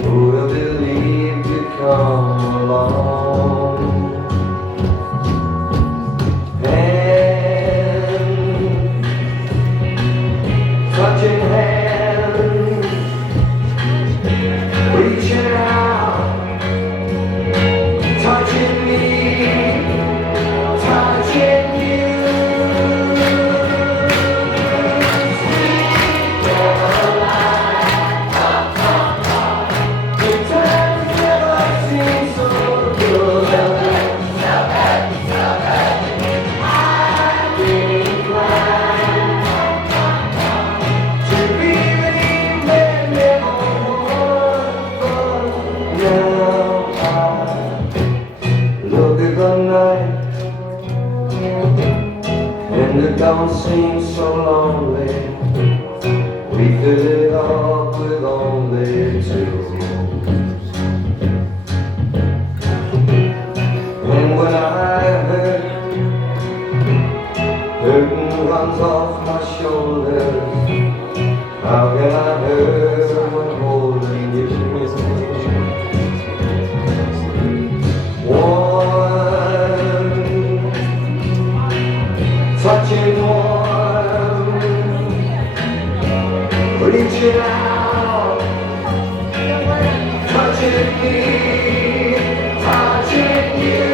Who will believe you come along? it don't seem so lonely, we fill it up with only two. And when I hurt, burden runs off my shoulders. How can I hurt when holding you? Warm, touching warm, reaching out, touching me, touching you.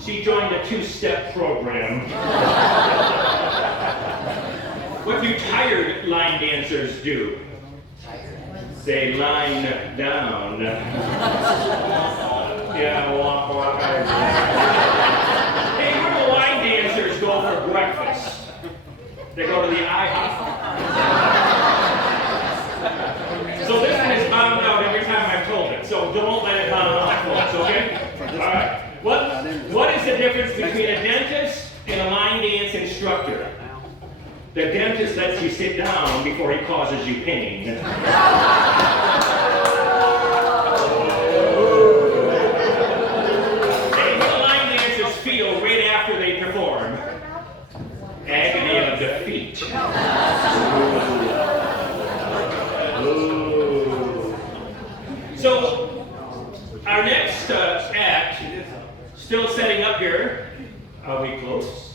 She joined a two-step program. What do tired line dancers do? They line down. Yeah, walk, walk. Hey, where do line dancers go for breakfast? They go to the IHOP. So this one is bombed out every time I've told it, so don't let it bomb out, folks, okay? All right. What is the difference between a dentist and a line dance instructor? The dentist lets you sit down before he causes you pain. And what do line dancers feel right after they perform? Agony of defeat. So, our next act, still setting up here. Are we close?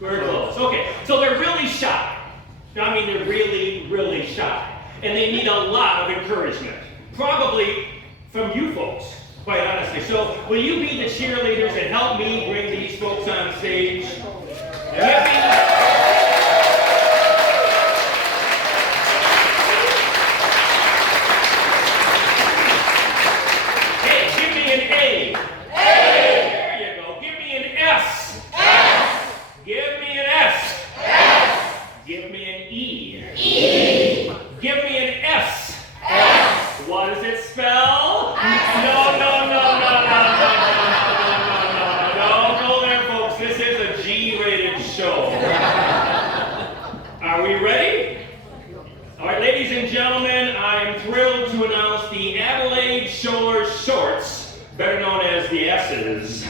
We're close. Okay, so they're really shy. I mean, they're really, really shy. And they need a lot of encouragement. Probably from you folks, quite honestly. So, will you be the cheerleaders and help me bring these folks on stage? To announce the Adelaide Shorts, better known as the S's.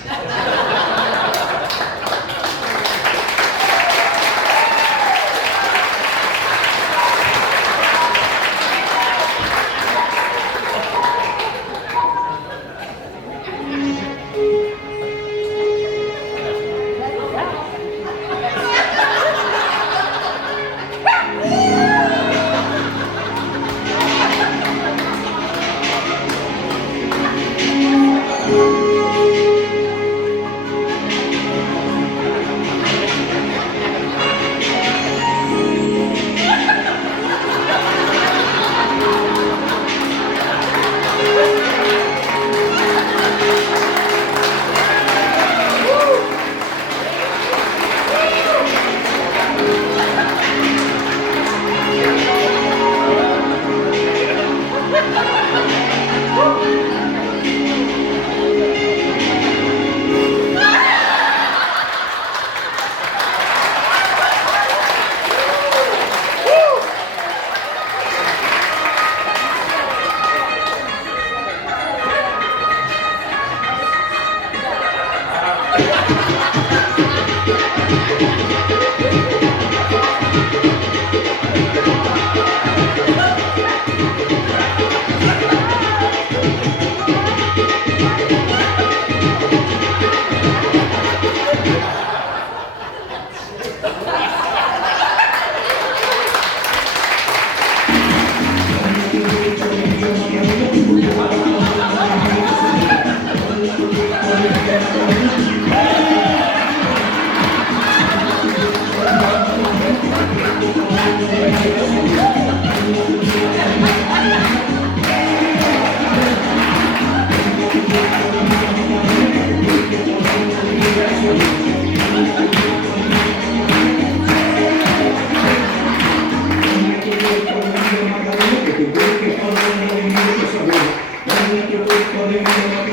Yeah.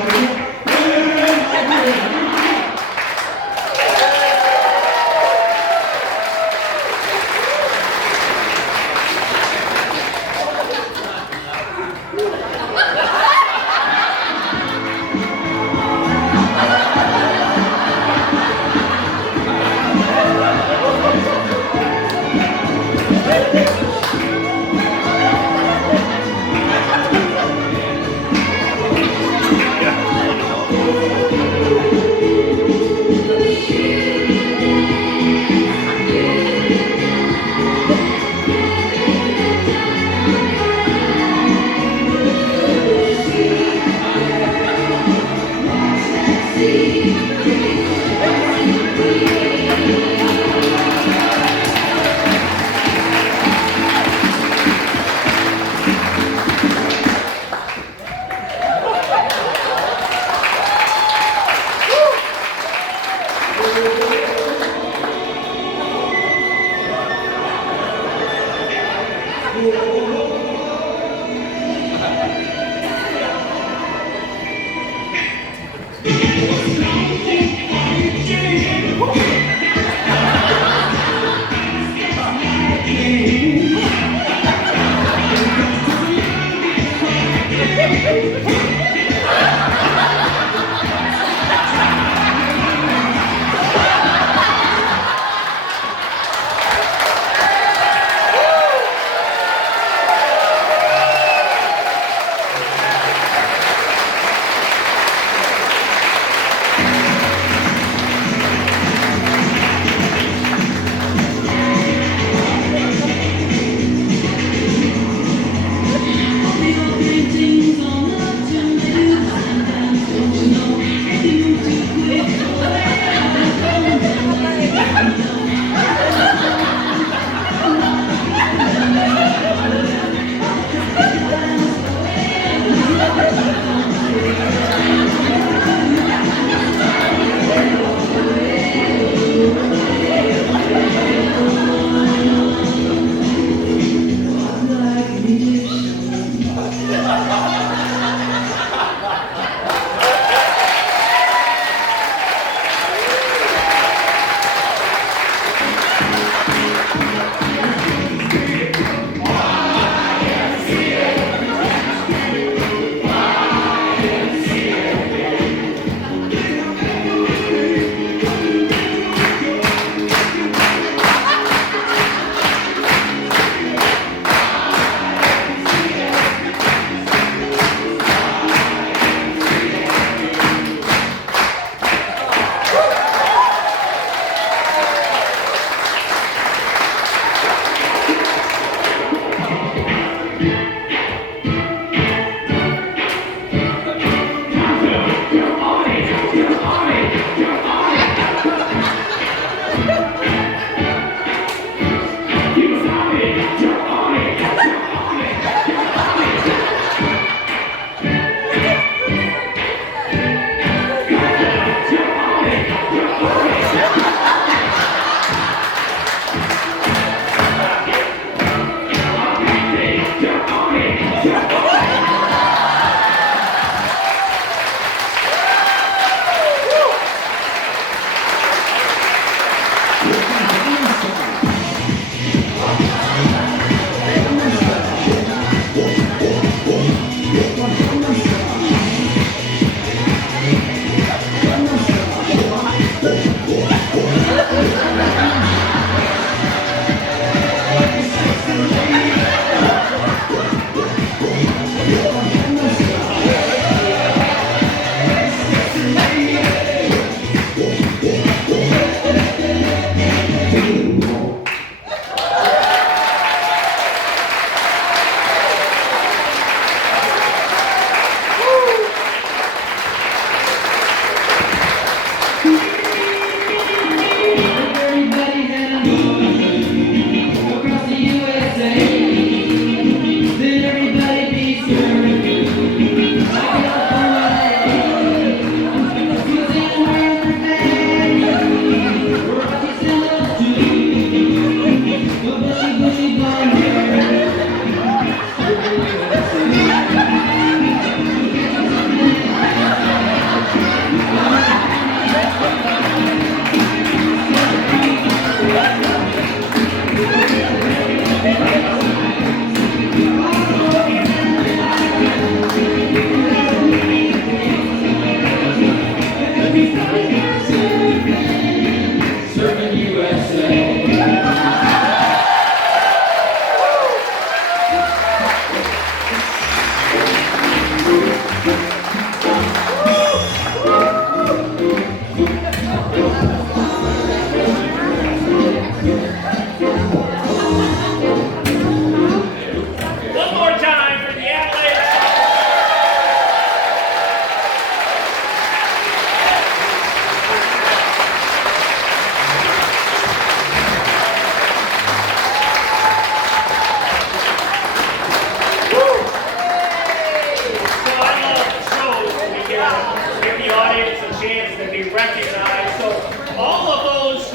audience a chance to be recognized. So all of those,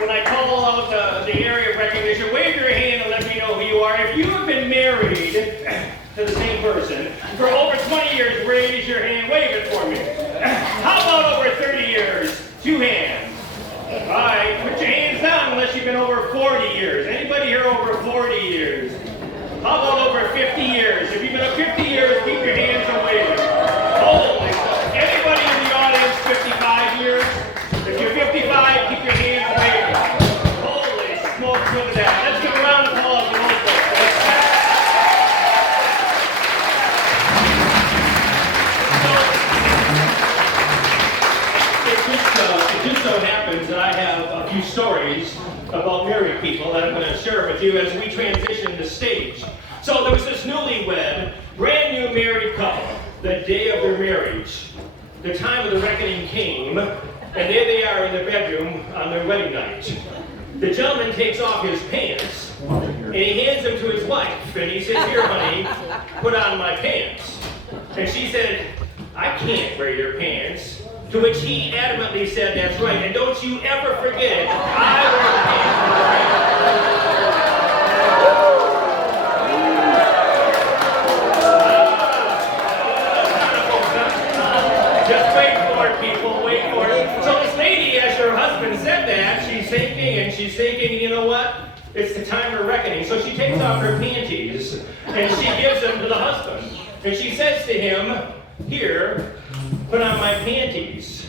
when I call out the area of recognition, wave your hand and let me know who you are. If you have been married to the same person for over 20 years, raise your hand, wave it for me. How about over 30 years? 2 hands. All right, put your hands down unless you've been over 40 years. Anybody here over 40 years? How about over 50 years? If you've been 50 years, keep your hands and wave it. Holy cow. Anybody in the audience 55 years? If you're 55, keep your hands and wave it. Holy smokes, look at that. Let's give a round of applause to those folks. It just so happens that I have a few stories about married people that I'm going to share with you as we transition the stage. So there was this newlywed, brand new married couple, the day of their marriage. The time of the reckoning came, and there they are in the bedroom on their wedding night. The gentleman takes off his pants, and he hands them to his wife, and he says, "Here, honey, put on my pants." And she said, "I can't wear your pants." To which he adamantly said, "That's right, and don't you ever forget, I wear the pants." Just wait for it, people, wait for it. So this lady, as her husband said that, she's thinking, you know what? It's the time of reckoning. So she takes off her panties, and she gives them to the husband. And she says to him, "Here, put on my panties."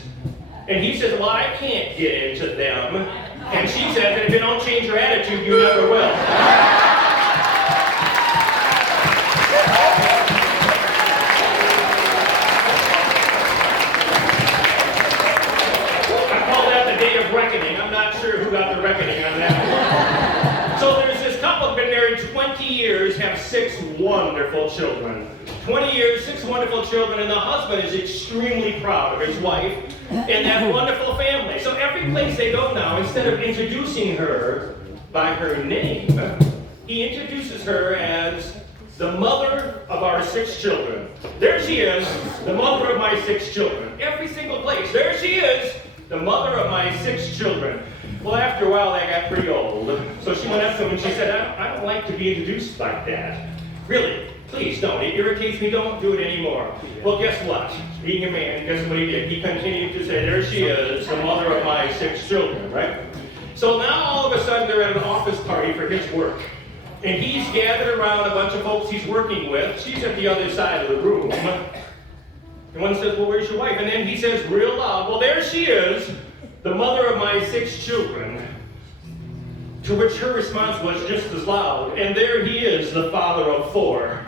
And he says, "Well, I can't get into them." And she says that if you don't change your attitude, you never will. I call that the day of reckoning. I'm not sure who got the reckoning on that. So there's this couple been married 20 years, have 6 wonderful children. 20 years, 6 wonderful children, and the husband is extremely proud of his wife and that wonderful family. So every place they go now, instead of introducing her by her name, he introduces her as the mother of our 6 children. There she is, the mother of my 6 children. Every single place, there she is, the mother of my 6 children. Well, after a while, that got pretty old. So she went up to him and she said, I don't like to be introduced like that. Really? Please don't. It irritates me. Don't do it anymore. Well, guess what? Being a man, guess what he did? He continued to say, there she is, the mother of my 6 children, right? So now all of a sudden they're at an office party for his work. And he's gathered around a bunch of folks he's working with. She's at the other side of the room. And one says, well, where's your wife? And then he says real loud, well, there she is, the mother of my 6 children. To which her response was just as loud, and there he is, the father of 4.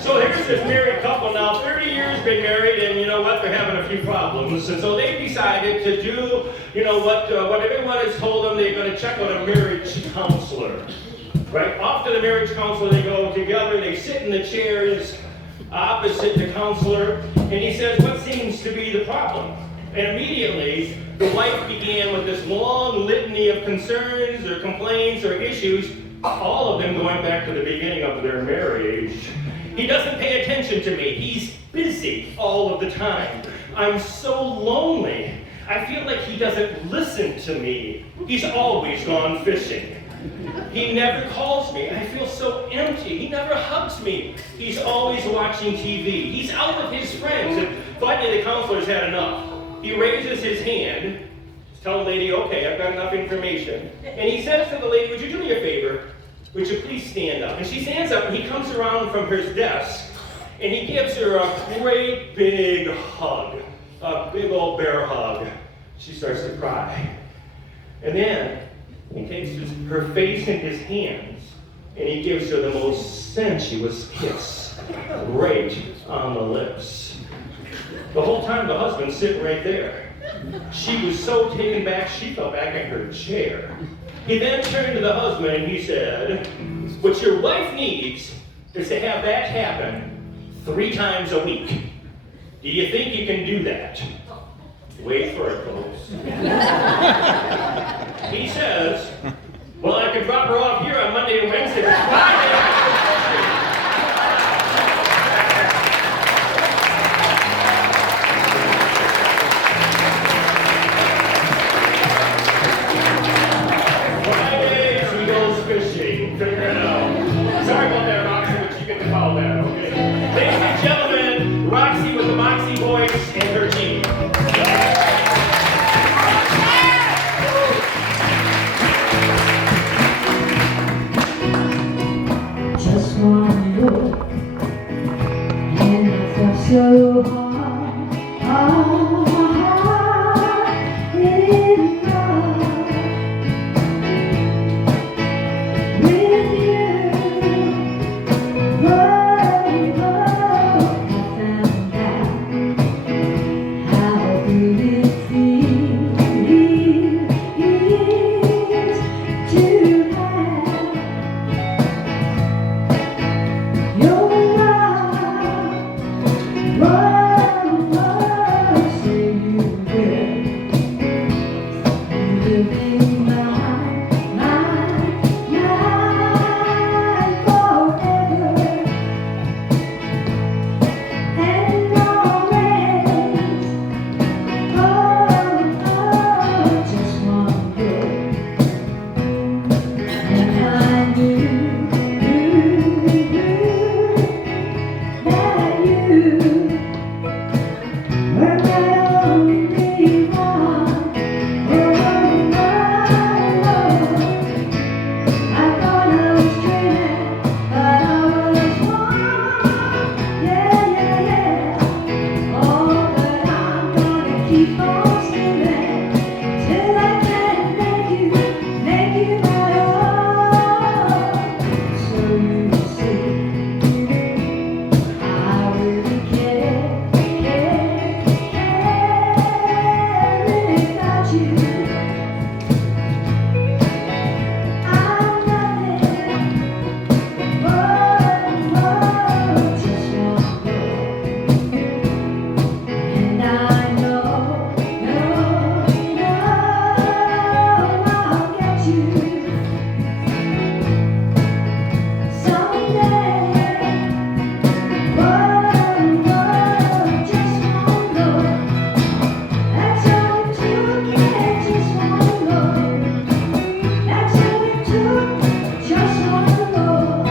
So here's this married couple now, 30 years been married, and you know what, they're having a few problems. And so they decided to do, you know what everyone has told them, they're going to check out a marriage counselor. Right? Off to the marriage counselor they go together, they sit in the chairs opposite the counselor, and he says, what seems to be the problem? And immediately, the wife began with this long litany of concerns or complaints or issues, all of them going back to the beginning of their marriage. He doesn't pay attention to me. He's busy all of the time. I'm so lonely. I feel like he doesn't listen to me. He's always gone fishing. He never calls me. I feel so empty. He never hugs me. He's always watching TV. He's out with his friends. And finally, the counselor's had enough. He raises his hand, tells the lady, okay, I've got enough information. And he says to the lady, would you do me a favor? Would you please stand up? And she stands up, and he comes around from his desk, and he gives her a great big hug, a big old bear hug. She starts to cry. And then he takes her face in his hands, and he gives her the most sensuous kiss, right on the lips. The whole time the husband's sitting right there. She was so taken back, she fell back in her chair. He then turned to the husband and he said, what your wife needs is to have that happen 3 times a week. Do you think you can do that? Wait for it, folks. He says, well, I could drop her off here on Monday and Wednesday, but Friday. Fridays he goes fishing. Figure it out. Sorry about that, Roxy, but you get to call that, okay? Ladies and gentlemen, Roxy with the Moxie voice and her team. Just one look, and it felt so hard, in love with you. I found out how good it feels to have your love, say you will. You will be mine forever, and always. Just one look, and I knew that you were my only one. Oh, my love, I thought I was dreaming, but I was wrong. Yeah. Oh, but I'm gonna keep on screaming till I can make you my own. So you see, I really care about you. I'm nothing but just one look, and I know I'll get you someday. Just one look, that's all it took. Yeah, just one look, that's all it took. Just one look,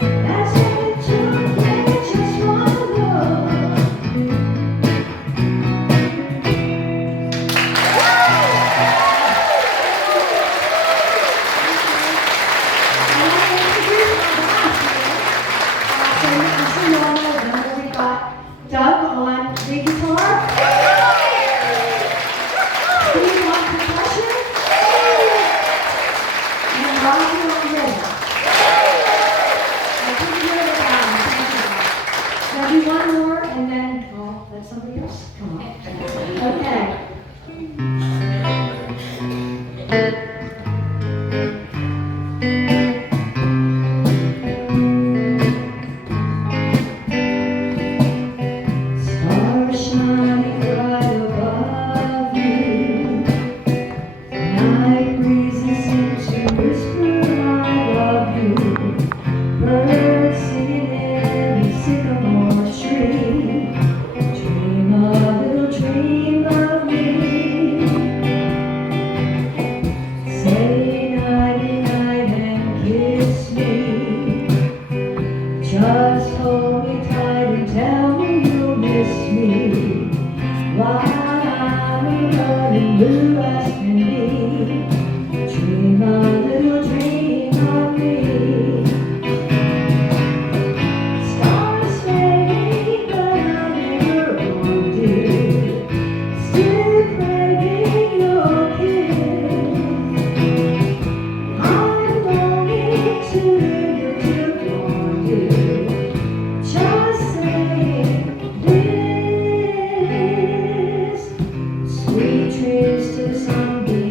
that's all it took. Yeah, just one look. So you all know them. We got Doug on the guitar. Steve on percussion. And Roxy on rhythm. I couldn't hear it down. Now do one more and then I'll let somebody else come on. Okay. Stars shining bright above you. Night breezes seem to whisper, I love you. Birds singing in the sycamore tree. Dream a little dream of me. Say nighty night and kiss me. Just hold me tight and tell me you'll miss me. While I'm running blue as can be. Dream a little dream of me. Stars fading, but I never want it. Still craving your kiss. I'm longing to live till dawn, dear. Just say this. Sweet dreams to someday.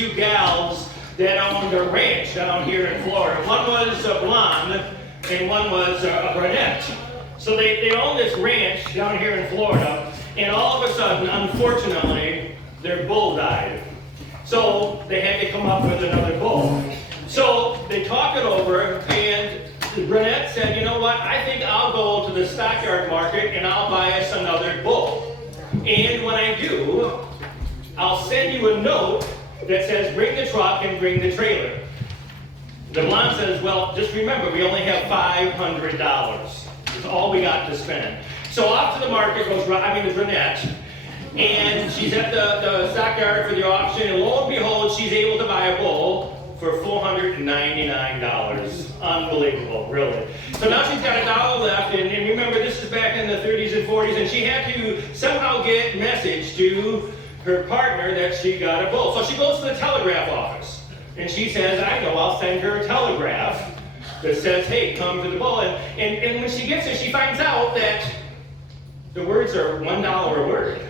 two gals that owned a ranch down here in Florida. One was a blonde and one was a brunette. So they owned this ranch down here in Florida, and all of a sudden, unfortunately, their bull died. So they had to come up with another bull. So they talked it over, and the brunette said, you know what, I think I'll go to the stockyard market and I'll buy us another bull. And when I do, I'll send you a note that says, bring the truck and bring the trailer. The blonde says, well, just remember, we only have $500. That's all we got to spend. So off to the market goes, the brunette, and she's at the stockyard for the auction, and lo and behold, she's able to buy a bull for $499. Unbelievable, really. So now she's got $1 left, and remember, this is back in the 30s and 40s, and she had to somehow get message to her partner that she got a bull. So she goes to the telegraph office, and she says, I know, I'll send her a telegraph that says, hey, come to the bull. And when she gets there, she finds out that the words are $1 a word.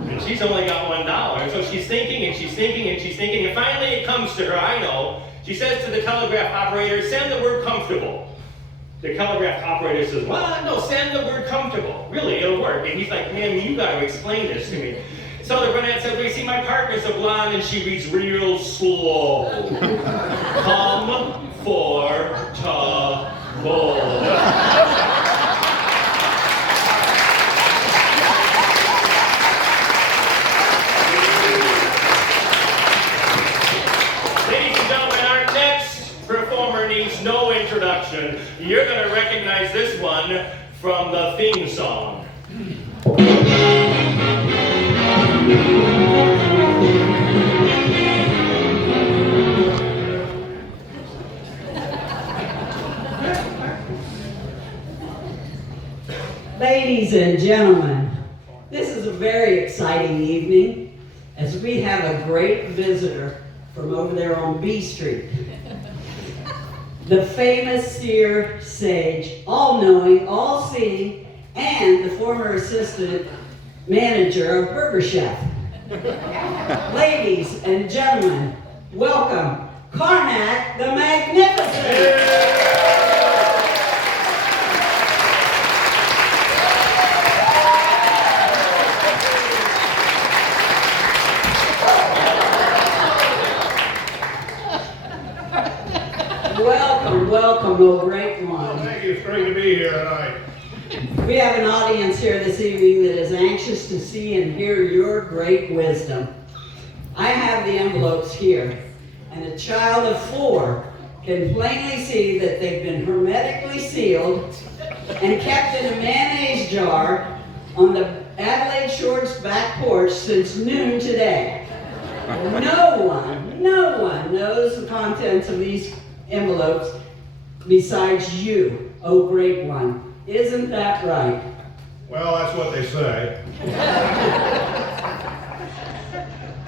And she's only got $1. So she's thinking, and she's thinking, and she's thinking, and finally it comes to her, I know. She says to the telegraph operator, send the word comfortable. The telegraph operator says, well, no, send the word comfortable. Really, it'll work. And he's like, man, you got to explain this to me. So the brunette said, well, you see, my partner's a blonde, and she reads real slow. Comfortable. No introduction. You're going to recognize this one from the theme song. Ladies and gentlemen, this is a very exciting evening as we have a great visitor from over there on B Street. The famous seer, sage, all-knowing, all-seeing, and the former assistant manager of Burger Chef. Ladies and gentlemen, welcome Carnac the Magnificent. Welcome, oh great one. Thank you. It's great to be here tonight. We have an audience here this evening that is anxious to see and hear your great wisdom. I have the envelopes here, and a child of 4 can plainly see that they've been hermetically sealed and kept in a mayonnaise jar on the Adelaide Shores back porch since noon today. No one knows the contents of these envelopes besides you, oh great one. Isn't that right? Well, that's what they say.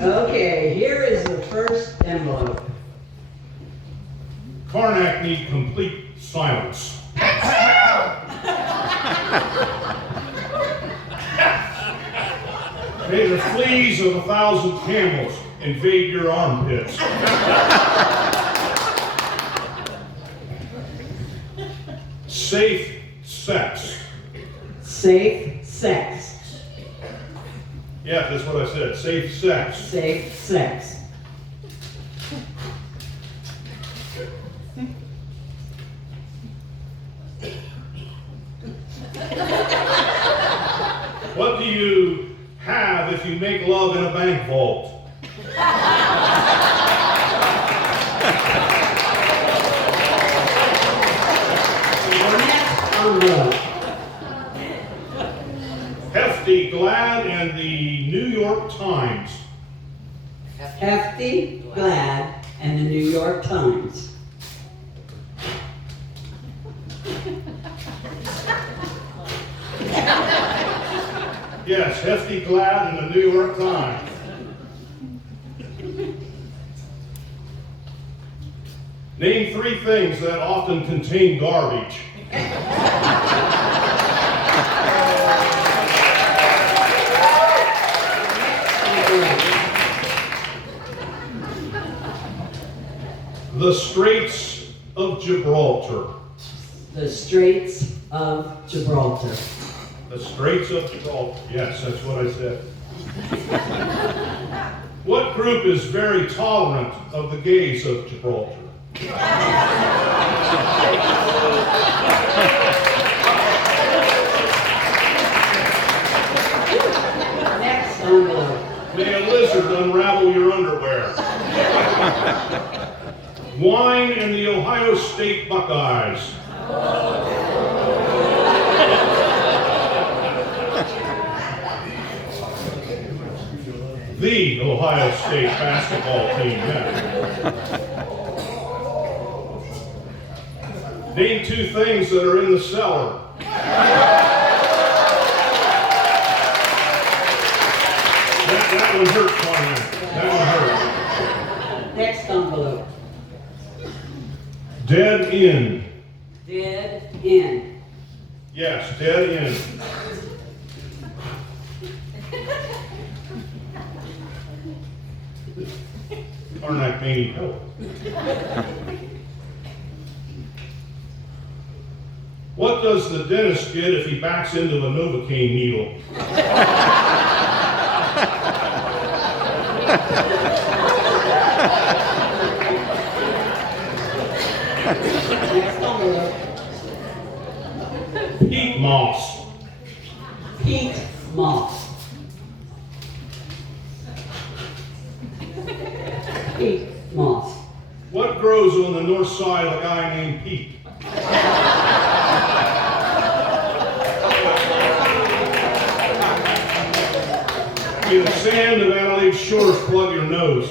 Okay, here is the first envelope. Carnac need complete silence. May the fleas of 1,000 camels invade your armpits. Safe sex. Safe sex. Yeah, that's what I said. Safe sex. Safe sex. What do you have if you make love in a bank vault? Hefty, Glad, and the New York Times. Hefty, Glad, and the New York Times. Yes, Hefty, Glad, and the New York Times. Name 3 things that often contain garbage. The Straits of Gibraltar. The Straits of Gibraltar. The Straits of Gibraltar. Yes, that's what I said. What group is very tolerant of the gays of Gibraltar? Next envelope. May a lizard unravel your underwear. Wine and the Ohio State Buckeyes. The Ohio State basketball team, yeah. Name two things that are in the cellar. That one hurt, Carnac. That one hurt. Next envelope. Dead end. Dead end. Yes, dead end. Carnac may need help. What does the dentist get if he backs into a Novocaine needle? Next envelope. Peat moss. Peat moss. Peat moss. What grows on the north side of a guy named Pete? In the sand of Adelaide shores, plug your nose.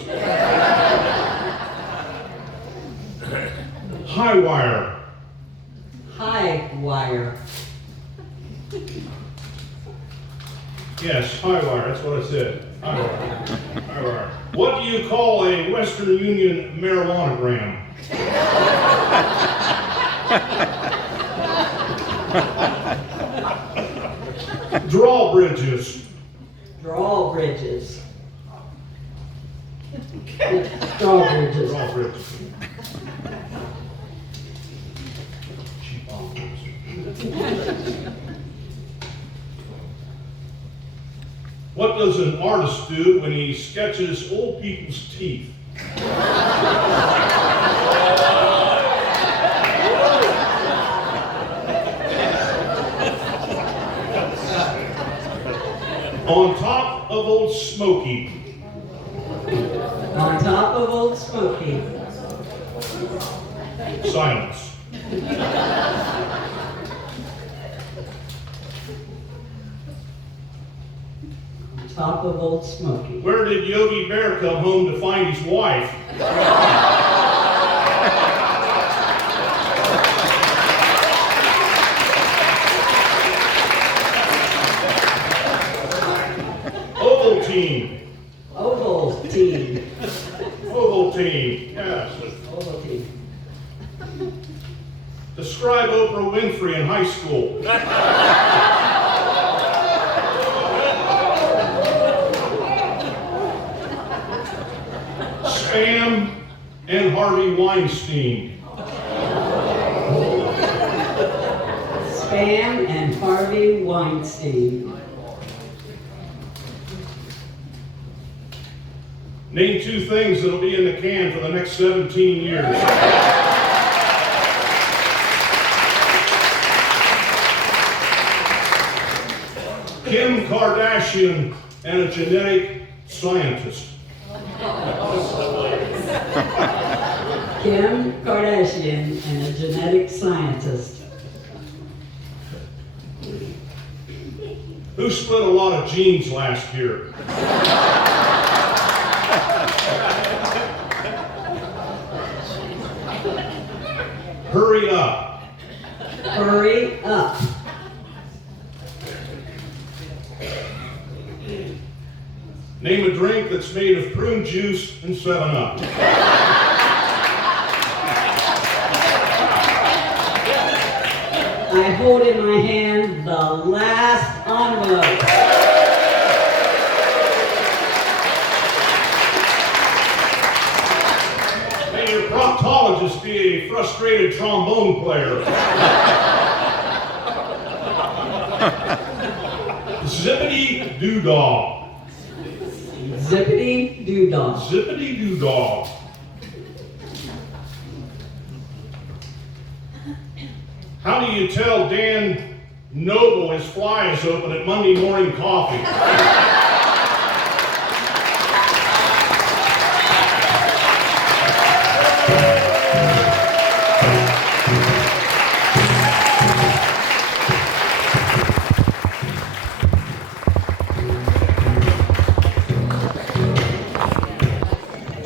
High wire. High wire. Yes, high wire, that's what I said. High wire. High wire. What do you call a Western Union marijuanagram? Drawbridges. Drawbridges. Drawbridges. Drawbridges. What does an artist do when he sketches old people's teeth? On top of Old Smoky. On top of Old Smoky. Silence. On top of Old Smoky. Where did Yogi Bear come home to find his wife? Ovaltine. Ovaltine. Ovaltine. Yes. Ovaltine. Describe Oprah Winfrey in high school. Spam and Harvey Weinstein. Spam and Harvey Weinstein. Name two things that'll be in the can for the next 17 years. Kim Kardashian and a genetic scientist. Kim Kardashian and a genetic scientist. Who split a lot of jeans last year? Hurry up. Hurry up. Name a drink that's made of prune juice and 7-Up. I hold in my hand the last envelope. May your proctologist must be a frustrated trombone player. Zippity doo dah. Zippity doo dah. Zippity doo dah. How do you tell Dan Noble his fly is open at Monday morning coffee?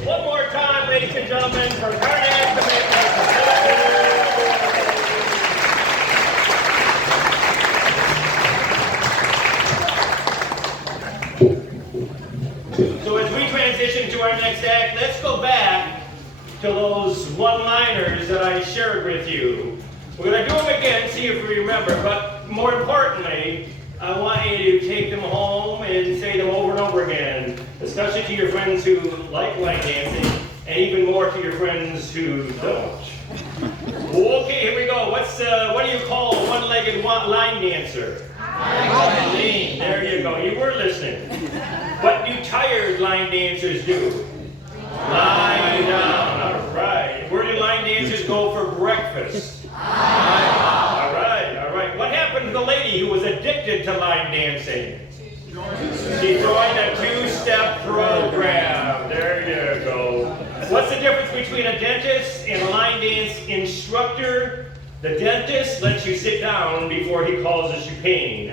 One more time, ladies and gentlemen, from Carnac The Magnificent. So as we transition to our next act, let's go back to those one-liners that I shared with you. We're going to do them again, see if we remember, but more importantly, I want you to take them home and say them over and over again, especially to your friends who like line dancing, and even more to your friends who don't. Okay, here we go. What do you call a one-legged line dancer? Lean. There you go. You were listening. What do tired line dancers do? Lie down. All right. Where do line dancers go for breakfast? All right, all right. What happened to the lady who was addicted to line dancing? She joined a two-step program. There you go. What's the difference between a dentist and a line dance instructor? The dentist lets you sit down before he causes you pain.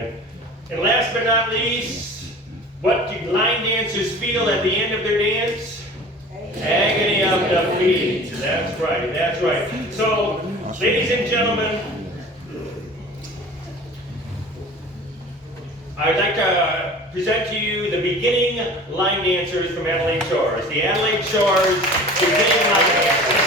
And last but not least, what do line dancers feel at the end of their dance? Agony of defeat. That's right, that's right. So, ladies and gentlemen, I'd like to present to you the beginning line dancers from Adelaide Shores. The Adelaide Shores beginning line dancers.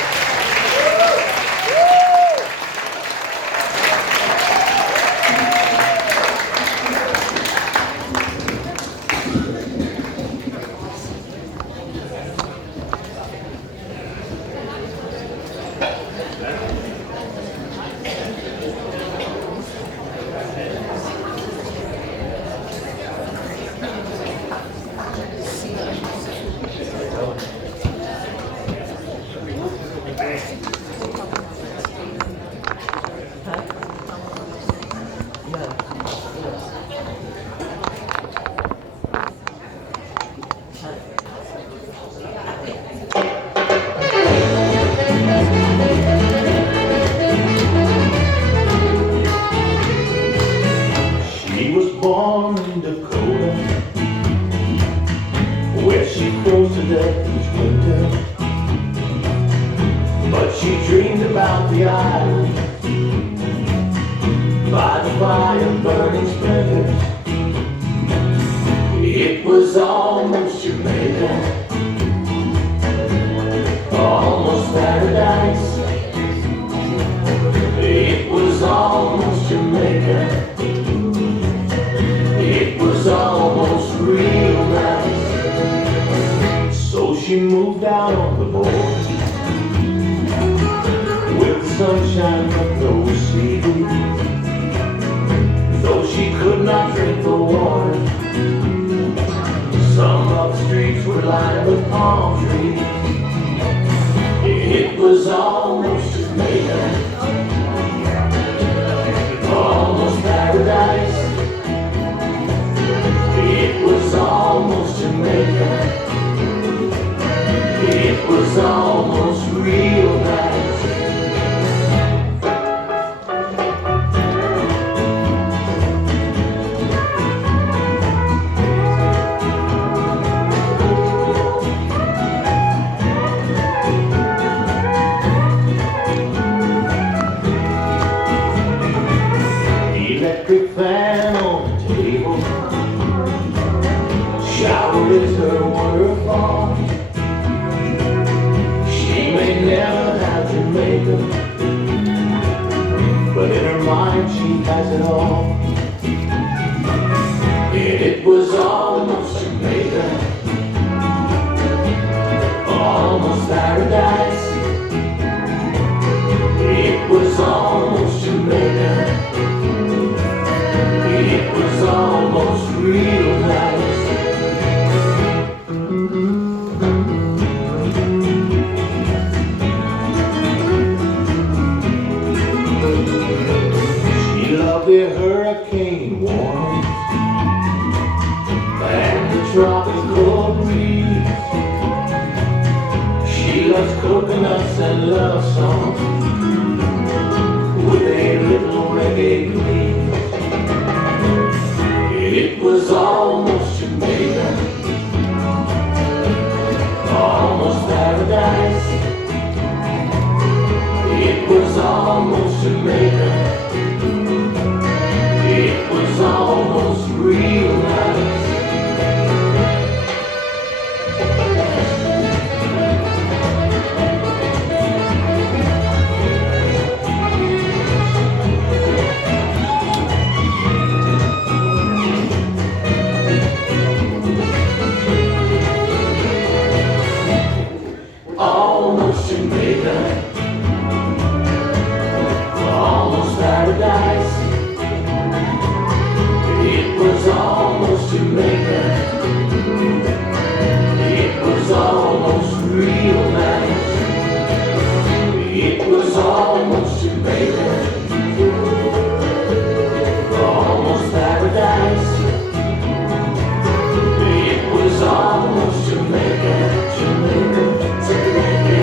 She was born in Dakota, where she froze to death each winter. But she dreamed about the island by the fire burning splinters. It was almost Jamaica, almost paradise. It was almost Jamaica. It was almost real nice. So she moved out on the board with the sunshine but no sea. Though she could not drink the water, some of the streets were lined with palm trees. It was almost Jamaica, almost paradise. It was almost Jamaica. It was almost real nice. Electric fan on the table, shower is her waterfall. She may never have Jamaica, but in her mind she has it all. It was almost Jamaica, almost paradise. of the hurricane warning and the tropical breeze. She loves coconuts and love songs with a little reggae glee. It was almost Jamaica, almost paradise. It was almost Jamaica. It was almost real nice. Almost Jamaica, almost paradise. It was almost Jamaica. It was almost real nice. It was almost Jamaica. Almost paradise. It was almost Jamaica, Jamaica.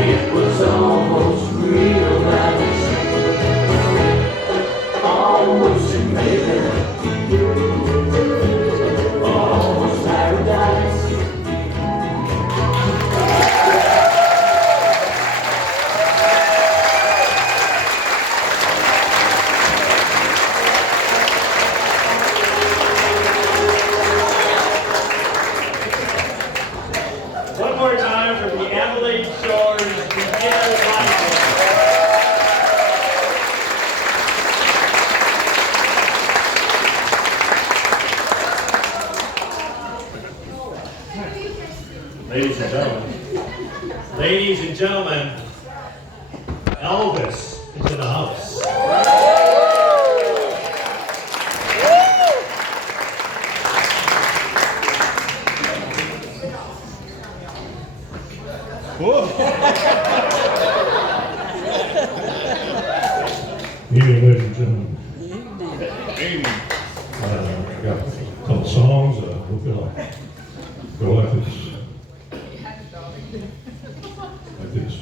It was almost real nice. Almost Jamaica. Almost paradise. One more time from the Adelaide shores, Redhead. Ladies and gentlemen, Elvis is in the house. Evening, ladies and gentlemen. I got a couple songs. Hope you'll go like this. Like this.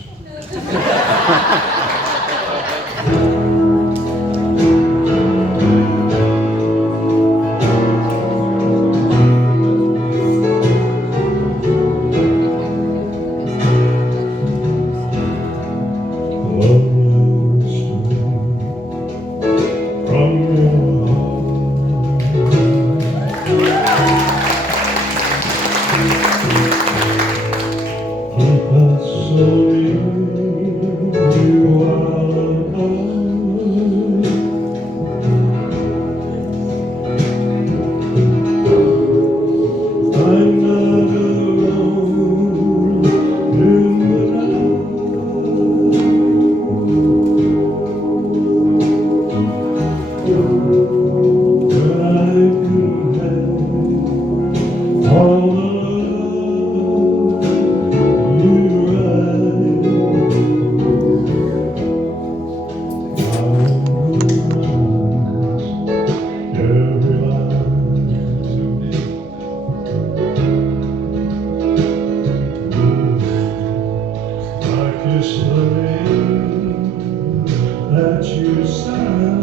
That you sign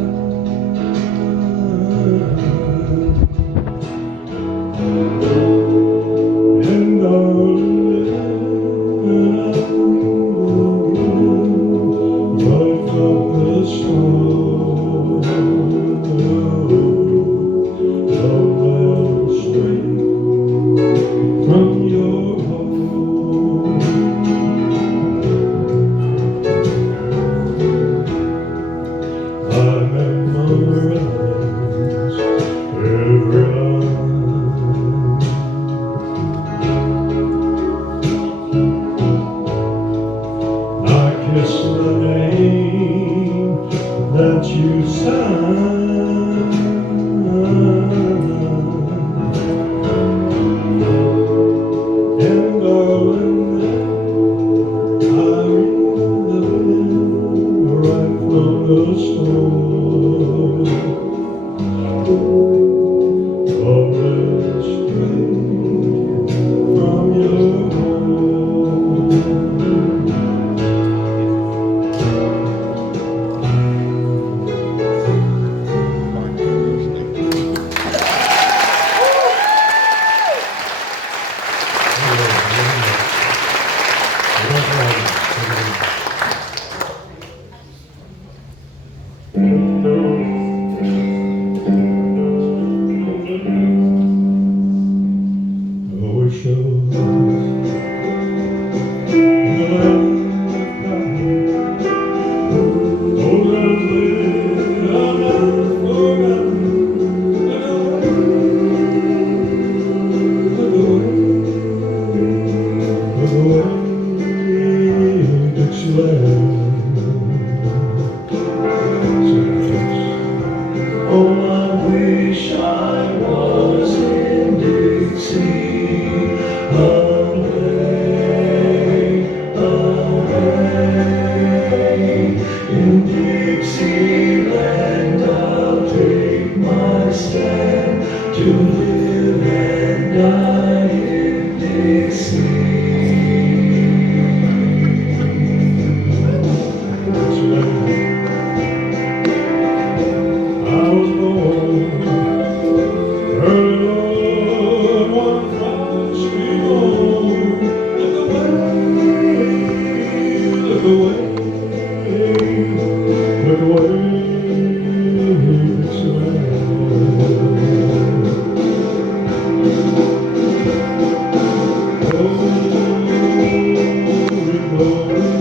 wish I was in Dixie, away in Dixieland. I'll take my stand to live and die in Dixie. I was born early on one frosty morn. Look away, look away, look away, Dixieland. Glory, glory,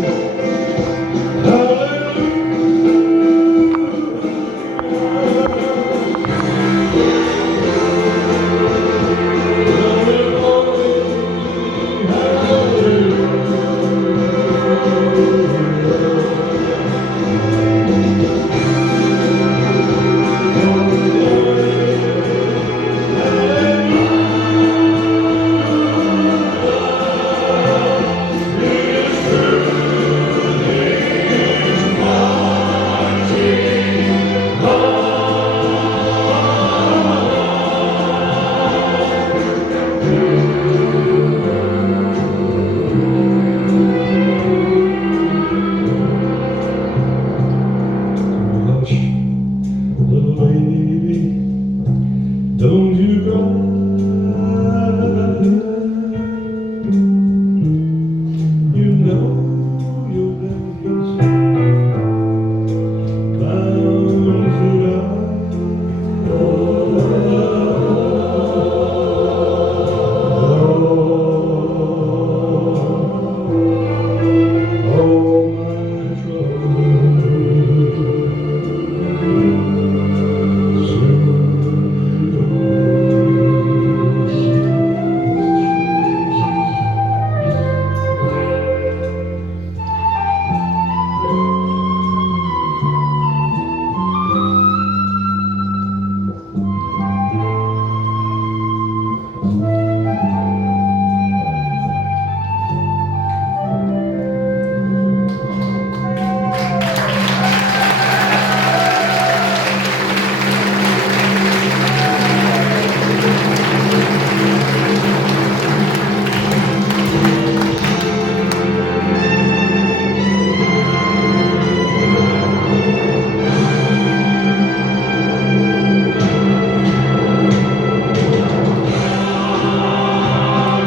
hush, little baby, don't you cry. You know your days bound to die. All my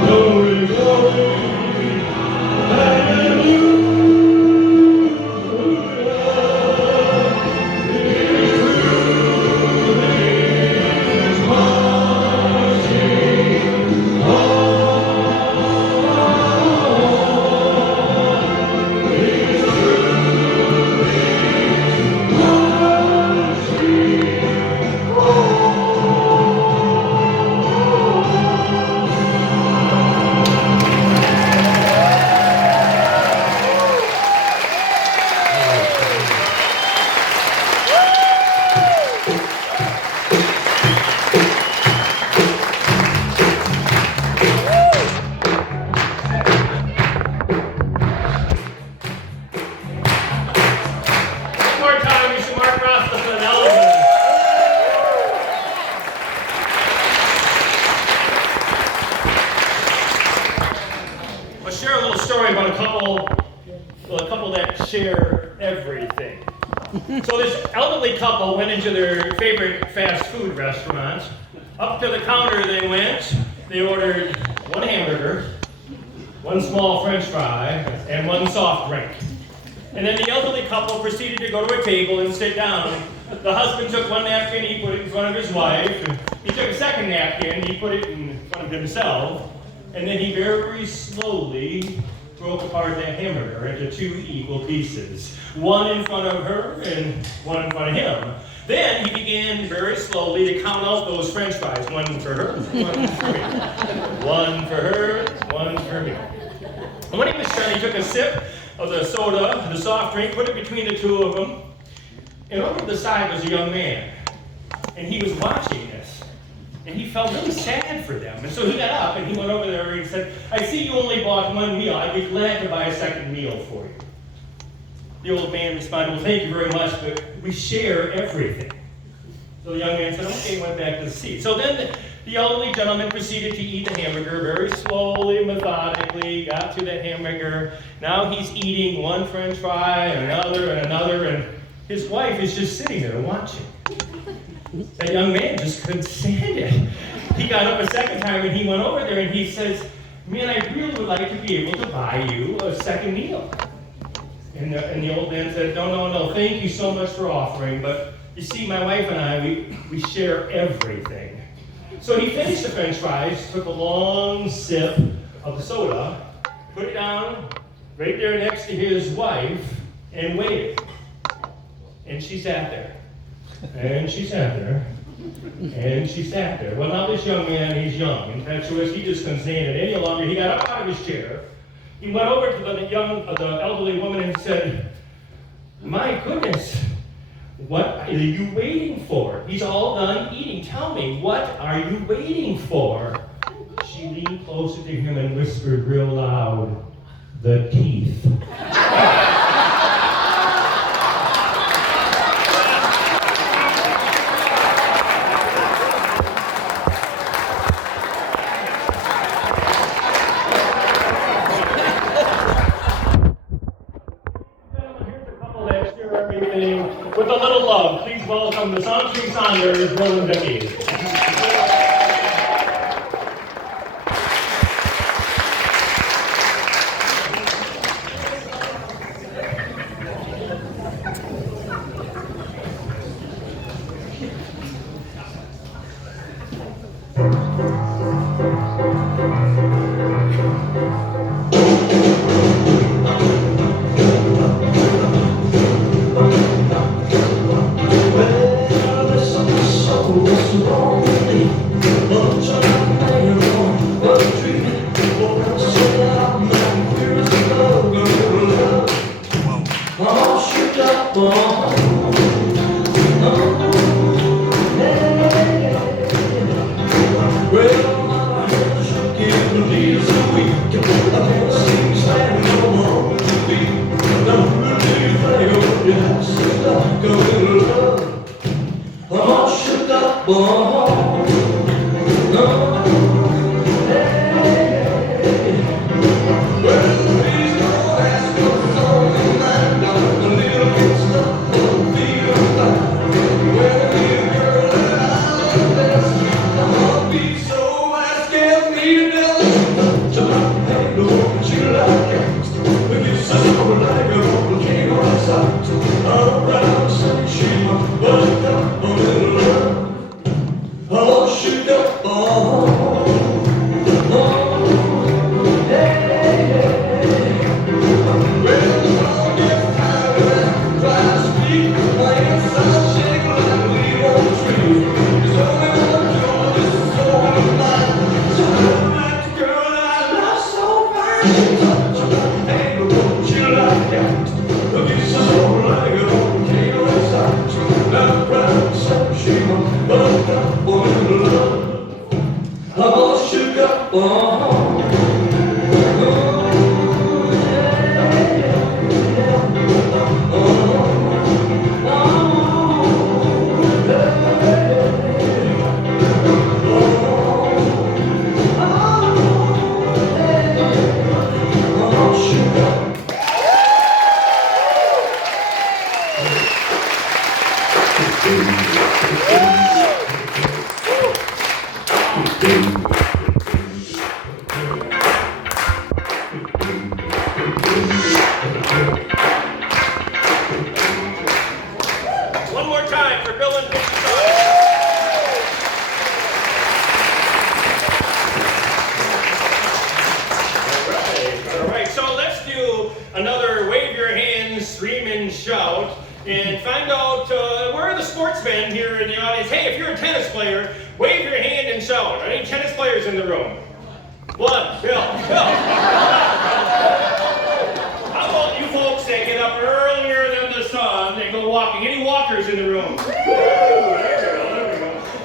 glory, glory, One more time, you should mark Roxanne and Elvis. I'll share a little story about a couple that share everything. So this elderly couple went into their favorite fast food restaurant. Up to the counter they went. They ordered one hamburger, one small French fry, and one soft drink. And then the elderly couple proceeded to go to a table and sit down. The husband took one napkin, he put it in front of his wife. He took a second napkin, he put it in front of himself. And then he very slowly broke apart that hamburger into two equal pieces. One in front of her and one in front of him. Then he began very slowly to count out those French fries. One for her, one for me. One for her, one for me. And when he was done, he took a sip of the soda, the soft drink, put it between the two of them. And over to the side was a young man. And he was watching this. And he felt really sad for them. And so he got up and he went over there and he said, I see you only bought one meal. I'd be glad to buy a second meal for you. The old man responded, well, thank you very much, but we share everything. So the young man said, okay, went back to the seat. So then the elderly gentleman proceeded to eat the hamburger very slowly, methodically, got through that hamburger. Now he's eating one french fry and another, and his wife is just sitting there watching. That young man just couldn't stand it. He got up a second time and he went over there and he says, man, I really would like to be able to buy you a second meal. And the old man said, no, thank you so much for offering, but you see, my wife and I, we share everything. So he finished the french fries, took a long sip of the soda, put it down right there next to his wife, and waited. And she sat there. And she sat there. And she sat there. Well, now this young man, he's young, impetuous, he just couldn't stand it any longer. He got up out of his chair. He went over to the elderly woman and said, my goodness, what are you waiting for? He's all done eating. Tell me, what are you waiting for? She leaned closer to him and whispered real loud, the teeth. With a little love, please welcome the Saunders, Will and Becky.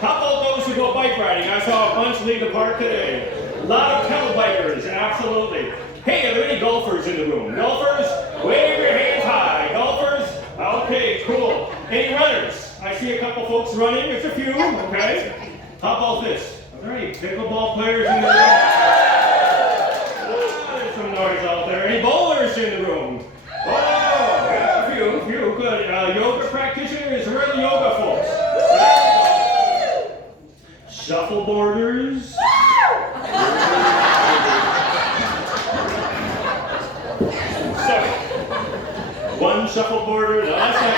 How about those who go bike riding? saw a bunch leave the park today. A lot of pedal bikers, absolutely. Hey, are there any golfers in the room? Golfers, wave your hands high. Golfers, okay, cool. Any runners? I see a couple folks running. There's a few, okay. How about this? Are there any pickleball players in the room? Oh, there's some noise out there. Any bowlers in the room? Oh, yeah, a few, good. Yoga practitioners, where are the yoga folks? Shuffleboarders. So, one shuffleboarder, no, that's not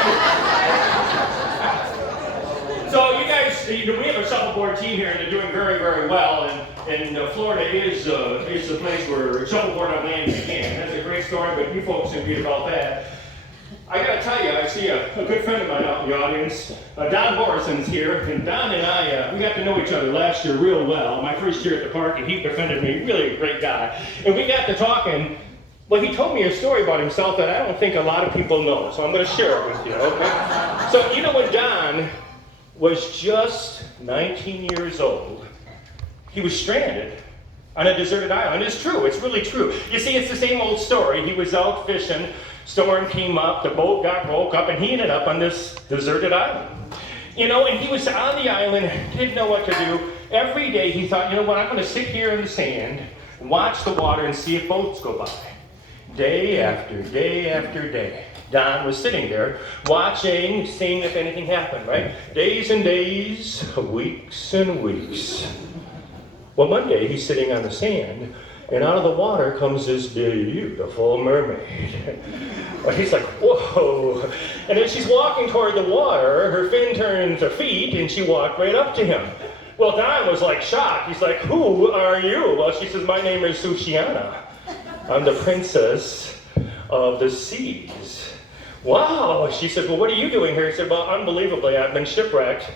good. So you guys, we have a shuffleboard team here, and they're doing very, very well. And Florida is the place where shuffleboard on land began. That's a great story, but you folks can read about that. I gotta tell you, I see a good friend of mine out in the audience. Don Morrison's here, and Don and I, we got to know each other last year real well. My first year at the park, and he befriended me, really a great guy. And we got to talking. Well, he told me a story about himself that I don't think a lot of people know, so I'm gonna share it with you, okay? So, you know, when Don was just 19 years old, he was stranded on a deserted island. It's true, it's really true. You see, it's the same old story. He was out fishing, storm came up, the boat got broke up, and he ended up on this deserted island. You know, and he was on the island, didn't know what to do. Every day he thought, you know what, I'm gonna sit here in the sand, watch the water, and see if boats go by. Day after day after day, Don was sitting there, watching, seeing if anything happened, right? Days and days, weeks and weeks. Well, one day he's sitting on the sand, and out of the water comes this beautiful mermaid. Well, he's like, whoa. And then she's walking toward the water, her fin turned to feet, and she walked right up to him. Well, Don was like shocked. He's like, who are you? Well, she says, my name is Sushiana. I'm the princess of the seas. Wow. She said, well, what are you doing here? He said, well, unbelievably, I've been shipwrecked,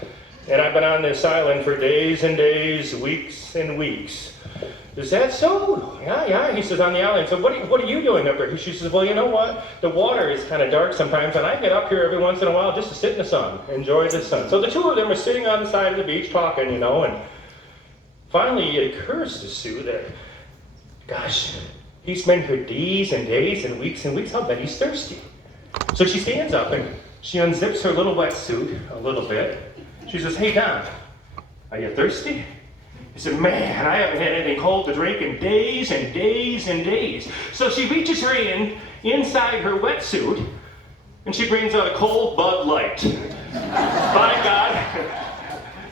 and I've been on this island for days and days, weeks and weeks. Is that so? Yeah. He says, on the island. So what are you doing up here? She says, well, you know what? The water is kind of dark sometimes, and I get up here every once in a while just to sit in the sun, enjoy the sun. So the two of them are sitting on the side of the beach talking, you know, and finally it occurs to Sue that, gosh, he's been here days and days and weeks, I'll bet he's thirsty. So she stands up and she unzips her little wetsuit a little bit. She says, hey, Don, are you thirsty? He said, man, I haven't had anything cold to drink in days and days and days. So she reaches her inside her wetsuit, and she brings out a cold Bud Light. By God,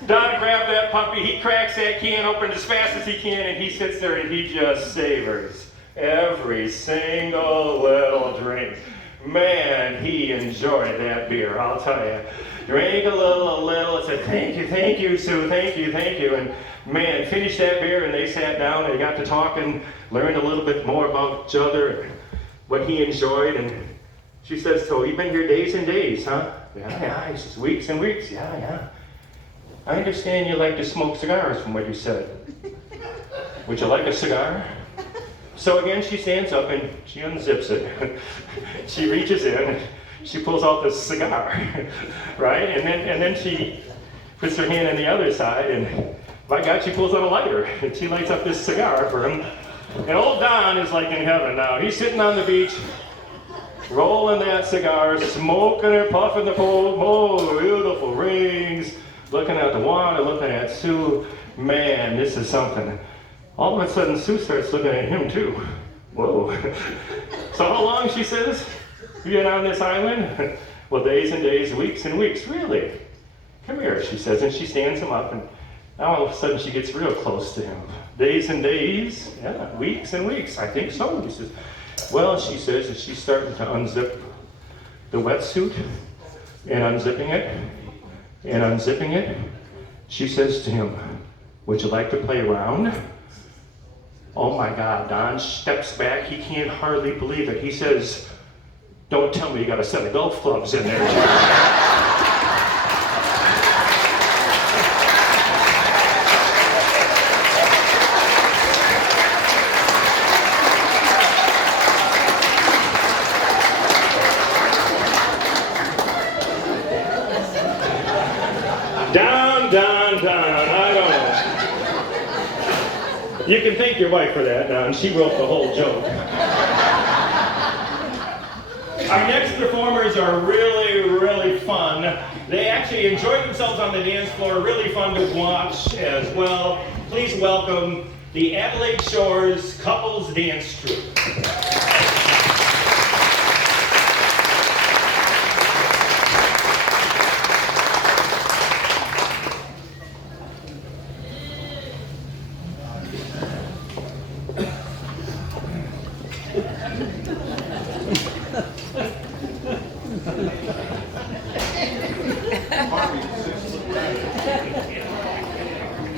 Don grabbed that puppy, he cracks that can open as fast as he can, and he sits there and he just savors every single little drink. Man, he enjoyed that beer, I'll tell you. Drank a little, said, thank you, Sue, thank you. And man, finished that beer, and they sat down, and they got to talking, learned a little bit more about each other, and what he enjoyed, and she says, so you've been here days and days, huh? Yeah, he says, weeks and weeks, yeah. I understand you like to smoke cigars from what you said. Would you like a cigar? So again, she stands up and she unzips it. She reaches in, she pulls out this cigar, right? And then she puts her hand on the other side, and by God, she pulls out a lighter, and she lights up this cigar for him. And old Don is like in heaven now. He's sitting on the beach, rolling that cigar, smoking it, puffing the cold, oh, beautiful rings, looking at the water, looking at Sue. Man, this is something. All of a sudden, Sue starts looking at him too. Whoa. So how long, she says, you been on this island? Well, days and days, weeks and weeks. Really? Come here, she says, and she stands him up, and now all of a sudden she gets real close to him. Days and days, yeah, weeks and weeks. I think so, he says. Well, she says, as she's starting to unzip the wetsuit, and unzipping it, she says to him, would you like to play around? Oh my God, Don steps back. He can't hardly believe it. He says, don't tell me you got a set of golf clubs in there. Don, I don't know. You can thank your wife for that, and she wrote the whole joke. Our next performers are really, really fun. They actually enjoy themselves on the dance floor, really fun to watch as well. Please welcome the Adelaide Shores Couples Dance Troupe.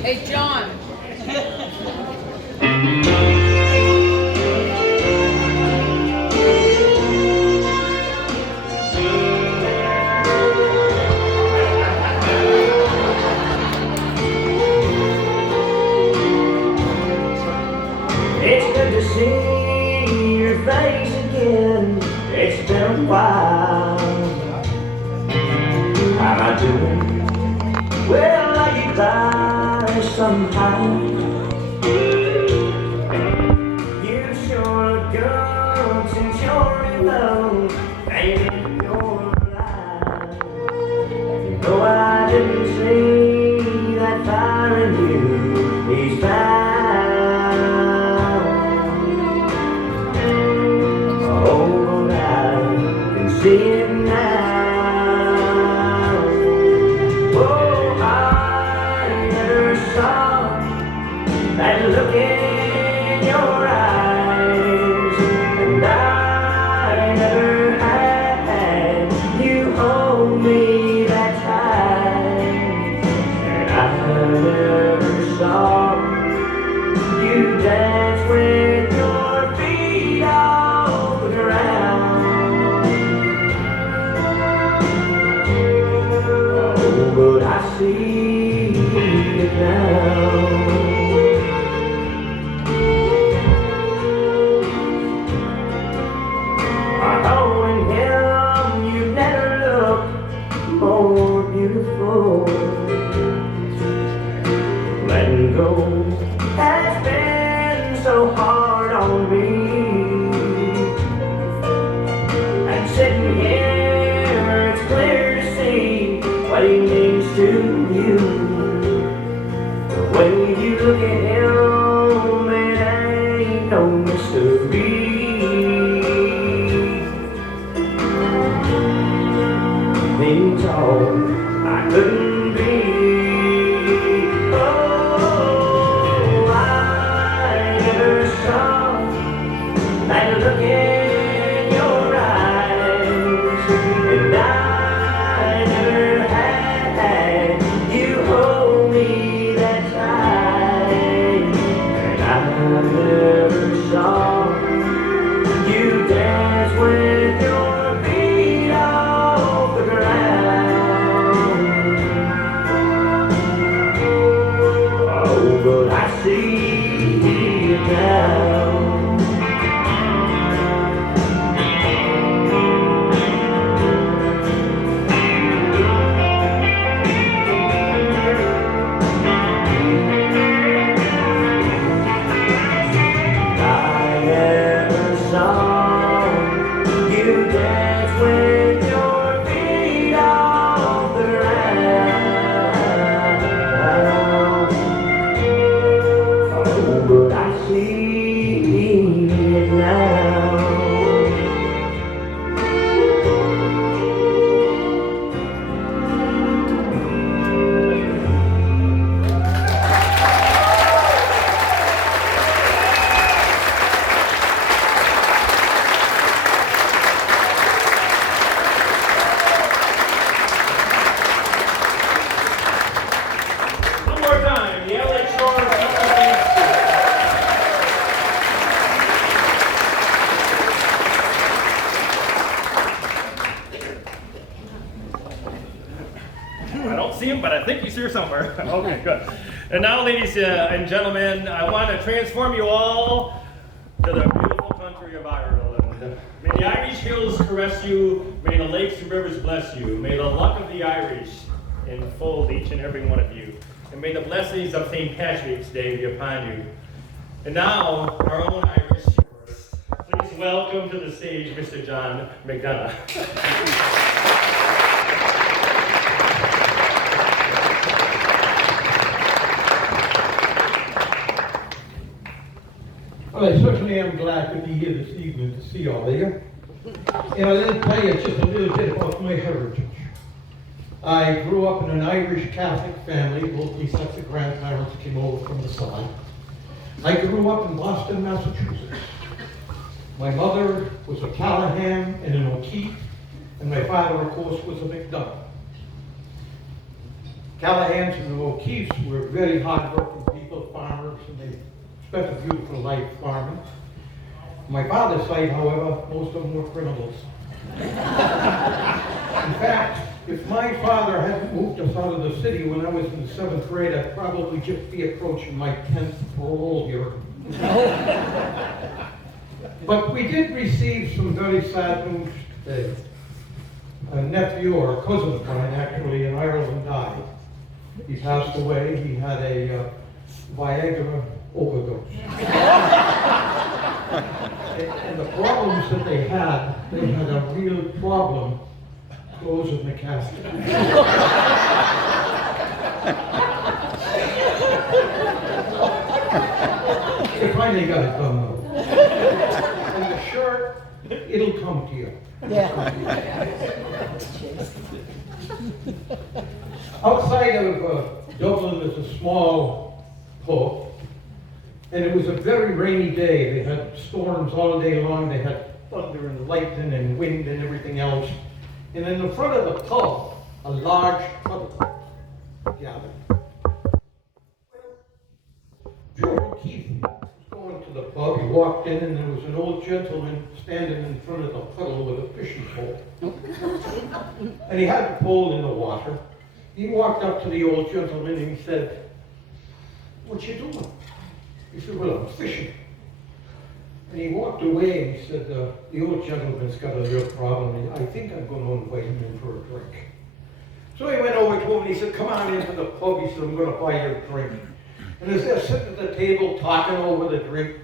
Hey, John. It's good to see your face again. It's been a while. How am I doing? Well, I get by somehow. You sure look good since you're in love and you're alive. Though I didn't see that fire in you, he's found. Oh, but I can see it now. That look in your eyes, and I never had you hold me that tight, and I never saw you dance with your feet off the ground. Oh, but I see it now. More beautiful. Letting go has been so hard on me. And sitting here, it's clear to see what he means to you. The way you look at him, it ain't no mystery. Things all I couldn't be. Oh, I never saw that look in your eyes, and I never had you hold me that tight, and I never saw you dance with your feet off the ground. Oh, but I see it now. I never saw you dance with your feet off the ground. Oh, but I see it now. One more time, the Adelaide Shores Couples Dance Troupe. I don't see him, but I think he's here somewhere. Okay, good. And now, ladies and gentlemen, I want to transform you all to the beautiful country of Ireland. May the Irish hills caress you. May the lakes and rivers bless you. May the luck of the Irish enfold each and every one of you. And may the blessings of St. Patrick's Day be upon you. And now, our own Irish humorist. Please welcome to the stage Mr. John McDonough. Well, I certainly am glad to be here this evening to see all of you. And I'll tell you just a little bit about my heritage. I grew up in an Irish Catholic family. Both my sets of grandparents came over from the side. I grew up in Boston, Massachusetts. My mother was a Callahan and an O'Keefe, and my father, of course, was a McDonough. Callahans and the O'Keefes were very hard-working people, farmers, and they spent a beautiful life farming. My father's side, however, most of them were criminals. In fact, if my father hadn't moved us out of the city when I was in the 7th grade, I'd probably just be approaching my 10th parole year. But we did receive some very sad news today. A nephew or a cousin of mine, actually, in Ireland died. He passed away. He had a Viagra overdose. And the problems that they had a real problem closing the casket. They finally got it done though. And the shirt, it'll come to you. Outside of Dublin is a small pub, and it was a very rainy day. They had storms all day long. They had thunder and lightning and wind and everything else. And in the front of the pub, a large puddle gathered. Joe O'Keefe was going to the pub. He walked in, and there was an old gentleman standing in front of the puddle with a fishing pole. And he had the pole in the water. He walked up to the old gentleman and he said, "What you doing?" He said, "Well, I'm fishing." And he walked away and he said, "The old gentleman's got a real problem. I think I'm going to invite him in for a drink." So he went over to him and he said, "Come on into the pub." He said, "I'm going to buy you a drink." And as they're sitting at the table talking over the drink,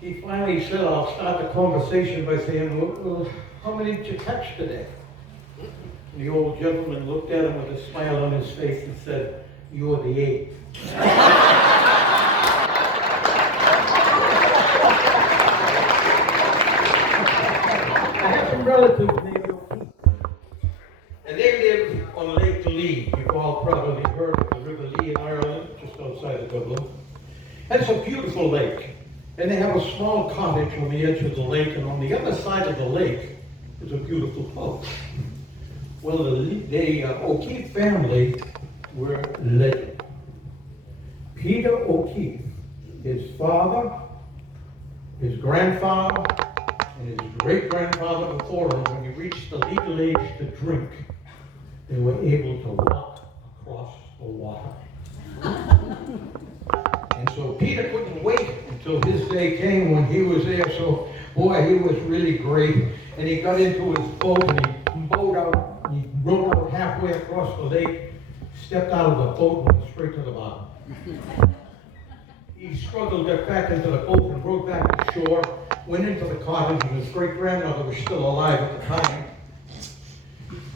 he finally said, "I'll start the conversation by saying, well, how many did you catch today?" And the old gentleman looked at him with a smile on his face and said, "You're the 8th." I have some relatives named O'Keefe, and they live on Lake Lee. You've all probably heard of the River Lee in Ireland, just outside of Dublin. That's a beautiful lake, and they have a small cottage on the edge of the lake, and on the other side of the lake is a beautiful pub. Well, the O'Keefe family were legend. Peter O'Keefe, his father, his grandfather, and his great-grandfather before him, when he reached the legal age to drink, they were able to walk across the water. And so Peter couldn't wait until his day came when he was there. So, boy, he was really great. And he got into his boat and he rowed out halfway across the lake, stepped out of the boat and went straight to the bottom. He struggled back into the boat and rowed back to shore, went into the cottage, and his great-grandmother was still alive at the time.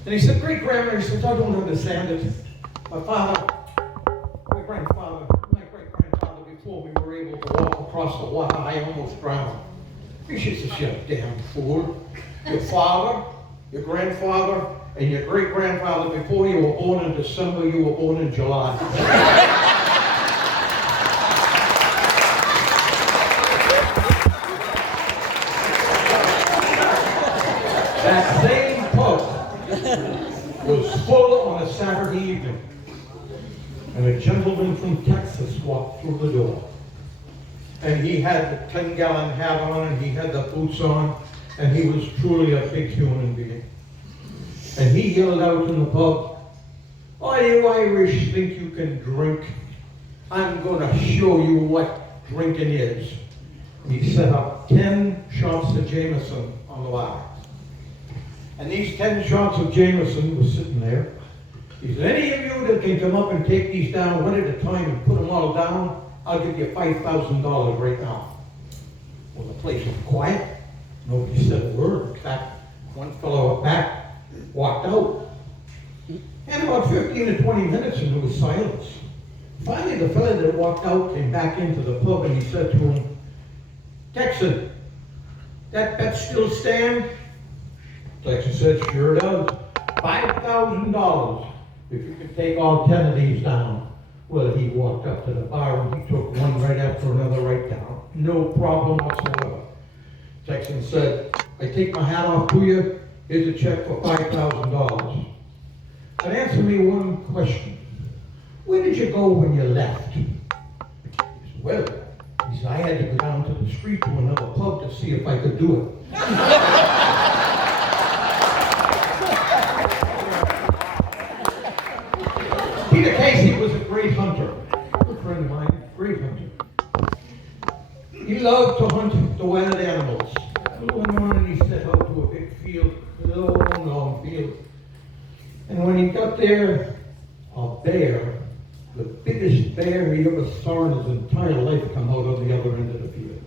And he said, "Great-grandmother," he said, "I don't understand it. My father, my grandfather, my great-grandfather, before we were able to walk across the water, I almost drowned." She said, "You damn fool. Your father, your grandfather, and your great-grandfather, before you were born in December, you were born in July." That same pub was full on a Saturday evening, and a gentleman from Texas walked through the door. And he had the 10-gallon hat on, and he had the boots on, and he was truly a big human being. And he yelled out in the pub, "All you Irish think you can drink? I'm going to show you what drinking is." And he set up 10 shots of Jameson on the bar. And these 10 shots of Jameson were sitting there. He said, "Any of you that can come up and take these down one at a time and put them all down, I'll give you $5,000 right now. Well, the place was quiet. Nobody said a word. In fact, one fellow up back walked out. And about 15 to 20 minutes, and there was silence. Finally, the fellow that walked out came back into the pub, and he said to him, "Texan, that bet still stand?" Texan said, "Sure does. $5,000 if you could take all 10 of these down." Well, he walked up to the bar and he took one right after another right down. No problem whatsoever. Texan said, "I take my hat off to you. Here's a check for $5,000. But answer me one question. Where did you go when you left?" He said, "Well," he said, "I had to go down to the street to another pub to see if I could do it." Peter Casey was a great hunter. A friend of mine, great hunter. He loved to hunt the wild animals. One morning he set out to a big field, a long field. And when he got there, a bear, the biggest bear he ever saw in his entire life, come out on the other end of the field.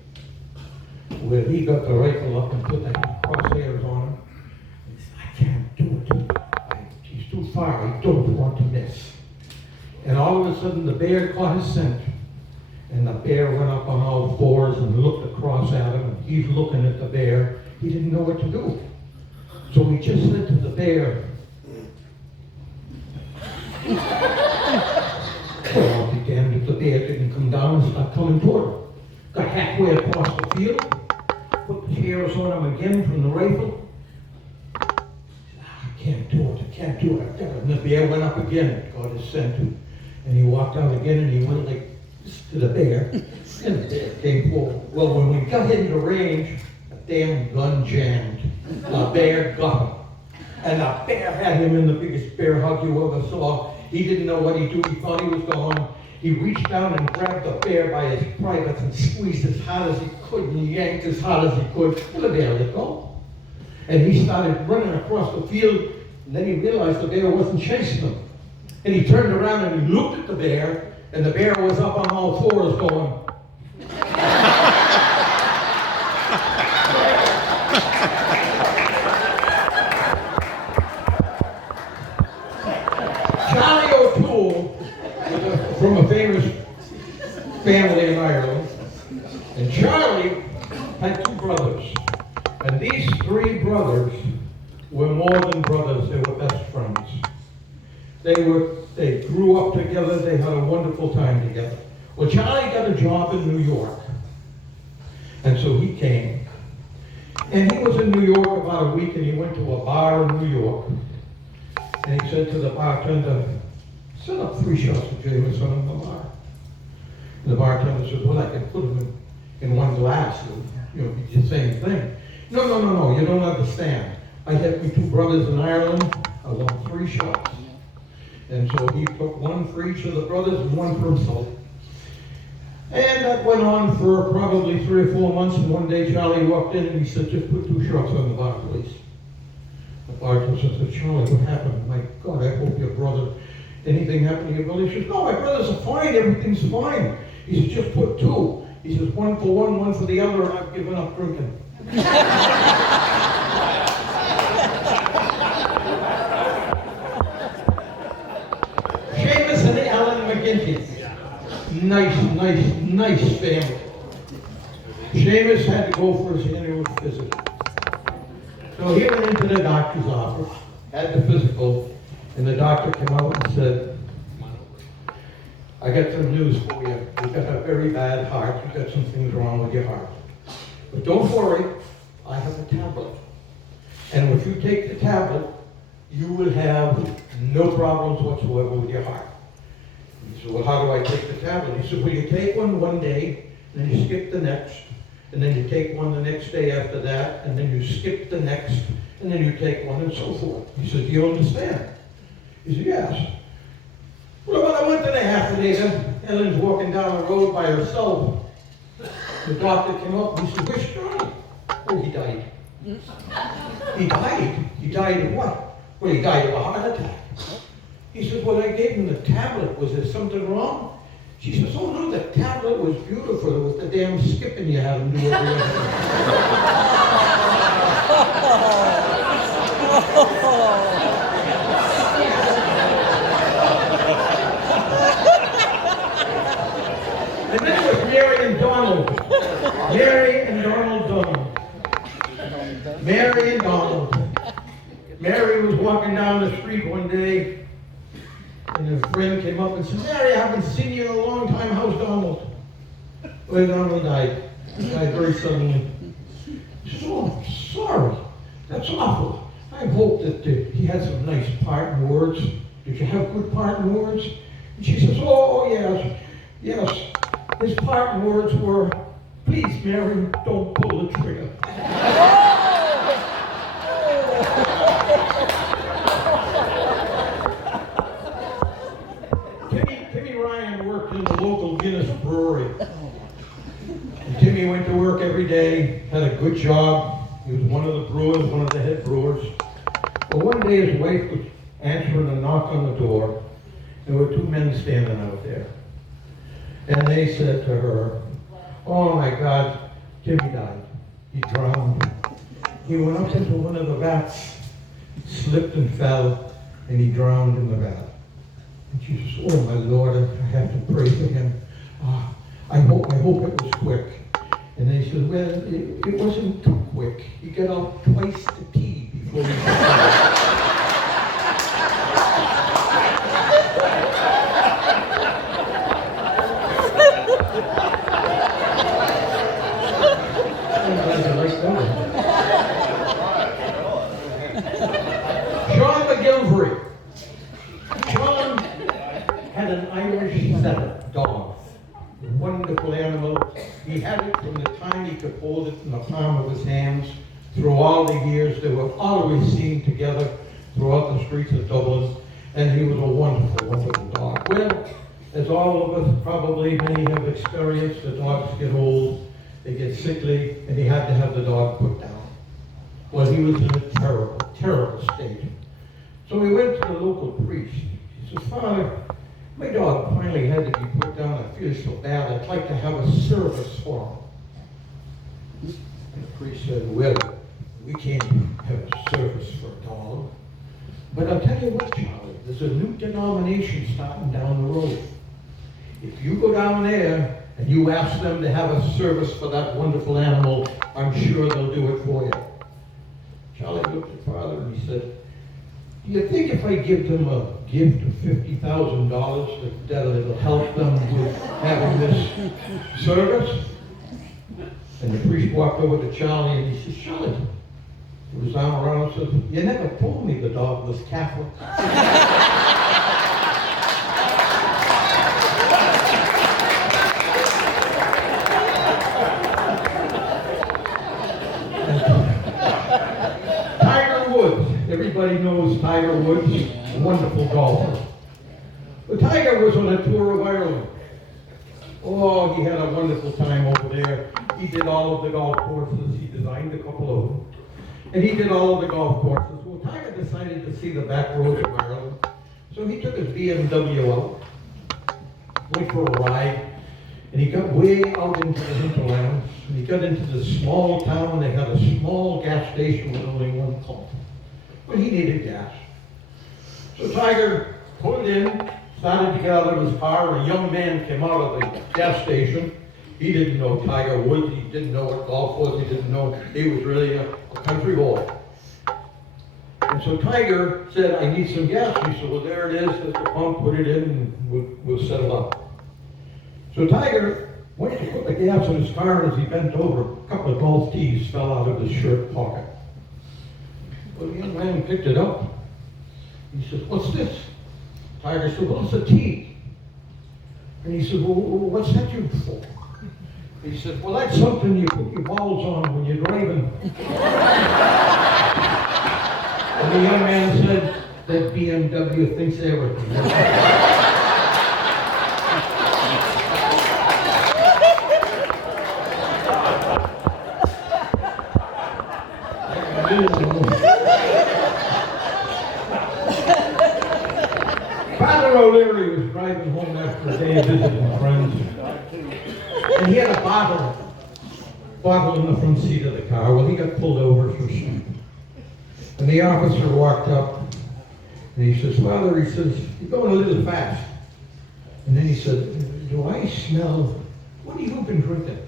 Well, he got the rifle up and put the crosshairs on him. He said, "I can't do it. He's too far. I don't want to miss." And all of a sudden, the bear caught his scent. And the bear went up on all fours and looked across at him. And he's looking at the bear. He didn't know what to do. So he just said to the bear, well, I'll be damned if the bear didn't come down and start coming toward him. Got halfway across the field, put the hairs on him again from the rifle. I can't do it, I can't do it, I've got it. And the bear went up again, got his scent, and he walked out again and he went like this to the bear, and the bear came forward. Well, when we got into range, the damn gun jammed. The bear got him. And the bear had him in the biggest bear hug you ever saw. He didn't know what he'd do. He thought he was gone. He reached down and grabbed the bear by his privates and squeezed as hard as he could and yanked as hard as he could. And the bear let go. And he started running across the field. And then he realized the bear wasn't chasing him. And he turned around and he looked at the bear. And the bear was up on all fours going. Charlie O'Toole was from a famous family in Ireland, and Charlie had two brothers, and these three brothers were more than brothers, they were best friends. They grew up together, they had a wonderful time together. Well, Charlie got a job in New York, and so he came, and he was in New York about a week, and he went to a bar in New York. And he said to the bartender, "Set up 3 shots of Jameson in the bar." And the bartender said, "Well, I can put them in one glass, and, be the same thing." No, you don't understand. I had my 2 brothers in Ireland, I want 3 shots. And so he took 1 for each of the brothers and 1 for himself. And that went on for probably 3 or 4 months, and one day Charlie walked in and he said, "Just put 2 shots on the bar, please." The bartender said, "Charlie, what happened? My God, I hope your brother, anything happened to your brother?" He says, "No, my brothers are fine, everything's fine." He says, "Just put 2. He says, 1 for one, 1 for the other, and I've given up drinking." Seamus and Ellen McGinty. Nice family. Seamus had to go for his annual visit. So he went into the doctor's office, had the physical, and the doctor came out and said, "I got some news for you. You've got a very bad heart. You've got some things wrong with your heart. But don't worry, I have a tablet. And if you take the tablet, you will have no problems whatsoever with your heart." He said, "Well, how do I take the tablet?" He said, "Well, you take one day, and then you skip the next, and then you take one the next day after that, and then you skip the next, and then you take one, and so forth." He said, "Do you understand?" He said, "Yes." Well, about a month and a half later, Ellen's walking down the road by herself. The doctor came up and he said, "Where's Johnny?" "Oh, he died." "He died? He died of what?" "Well, he died of a heart attack." He said, "Well, I gave him the tablet. Was there something wrong?" She says, oh no, the tablet was beautiful. It was the damn skipping you had to do every day. And then it was Mary and Donald. Mary and Donald. Mary and Donald. Mary was walking down the street one day, and a friend came up and said, Mary, I haven't seen you in a long time. How's Donald? Well, Donald died. He died very suddenly. She said, oh, I'm sorry. That's awful. I hope that he had some nice parting words. Did you have good parting words? And she says, oh, yes. Yes. His parting words were, please, Mary, don't pull the trigger. Timmy Ryan worked in the local Guinness brewery. And Timmy went to work every day, had a good job. He was one of the brewers, one of the head brewers. But one day his wife was answering a knock on the door. There were two men standing out there. And they said to her, oh my God, Timmy died. He drowned. He went up into one of the vats, slipped and fell, and he drowned in the vat. And she says, oh my Lord, I have to pray for him. I hope it was quick. And they said, well, it wasn't too quick. He got out twice to pee before he died. Sean had an Irish setter dog, a wonderful animal. He had it from the time he could hold it in the palm of his hands. Through all the years, they were always seen together throughout the streets of Dublin, and he was a wonderful, wonderful dog. Well, as all of us probably many have experienced, the dogs get old, they get sickly, and he had to have the dog put down. Well, he was in a terrible, terrible state. So we went to the local priest. He said, Father, my dog finally had to be put down. I feel so bad. I'd like to have a service for him. And the priest said, well, we can't have a service for a dog. But I'll tell you what, Charlie, there's a new denomination starting down the road. If you go down there and you ask them to have a service for that wonderful animal, I'm sure they'll do it for you. Charlie looked at Father and he said, do you think if I give them a gift of $50,000 that it'll help them with having this service? And the priest walked over to Charlie and he said, Charlie, put his arm around and said, you never told me the dog was Catholic. Everybody knows Tiger Woods, a wonderful golfer. But Tiger was on a tour of Ireland. Oh, he had a wonderful time over there. He did all of the golf courses. He designed a couple of them. And he did all of the golf courses. Well, Tiger decided to see the back roads of Ireland. So he took his BMW out, went for a ride, and he got way out into the hinterlands. And he got into this small town. They had a small gas station with only one pump. But he needed gas. So Tiger pulled in, started to get out of his car. A young man came out of the gas station. He didn't know Tiger Woods. He didn't know what golf was. He didn't know. He was really a country boy. And so Tiger said, I need some gas. He said, well, there it is. There's the pump. Put it in and we'll settle up. So Tiger went to put the gas in his car, and as he bent over, a couple of golf tees fell out of his shirt pocket. Well, the young man picked it up. He said, what's this? Tiger said, well, it's a tee. And he said, well, what's that used for? He said, well, that's something you put your balls on when you're driving. And the young man said, that BMW thinks everything. Father O'Leary was driving home after a day visiting friends. And he had a bottle in the front seat of the car. Well, he got pulled over for speed. And the officer walked up and he says, Father, he says, you're going a little fast. And then he said, do I smell, what have you been drinking?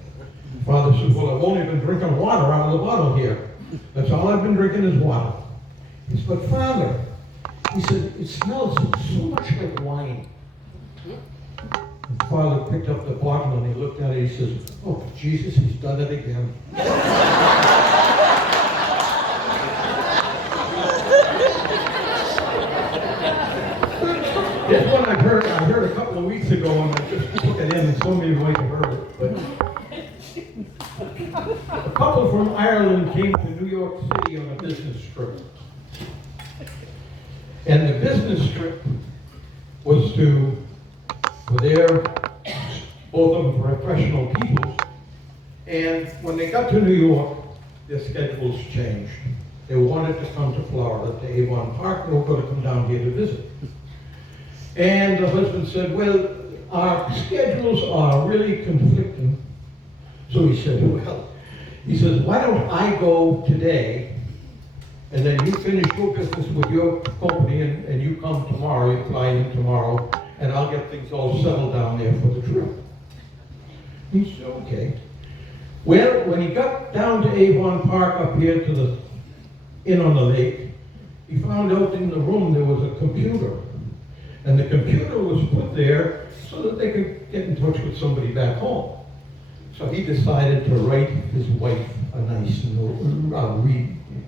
Father said, well, I've only been drinking water out of the bottle here. That's all I've been drinking is water. He said, but Father, he said, it smells so much like wine. And Father picked up the bottle and he looked at it and he says, oh, Jesus, he's done it again. This one I heard a couple of weeks ago and I just took it in and so many might have heard it. But a couple from Ireland came to New York City on a business trip. And the business trip was for both of them professional people. And when they got to New York, their schedules changed. They wanted to come to Florida, to Avon Park, and they were going to come down here to visit. And the husband said, well, our schedules are really conflicting. So he said, well, he says, why don't I go today, and then you finish your business with your company, and you come tomorrow, you fly in tomorrow, and I'll get things all settled down there for the trip. He said, okay. Well, when he got down to Avon Park up here to the inn on the lake, he found out in the room there was a computer. And the computer was put there so that they could get in touch with somebody back home. So he decided to write his wife a nice note,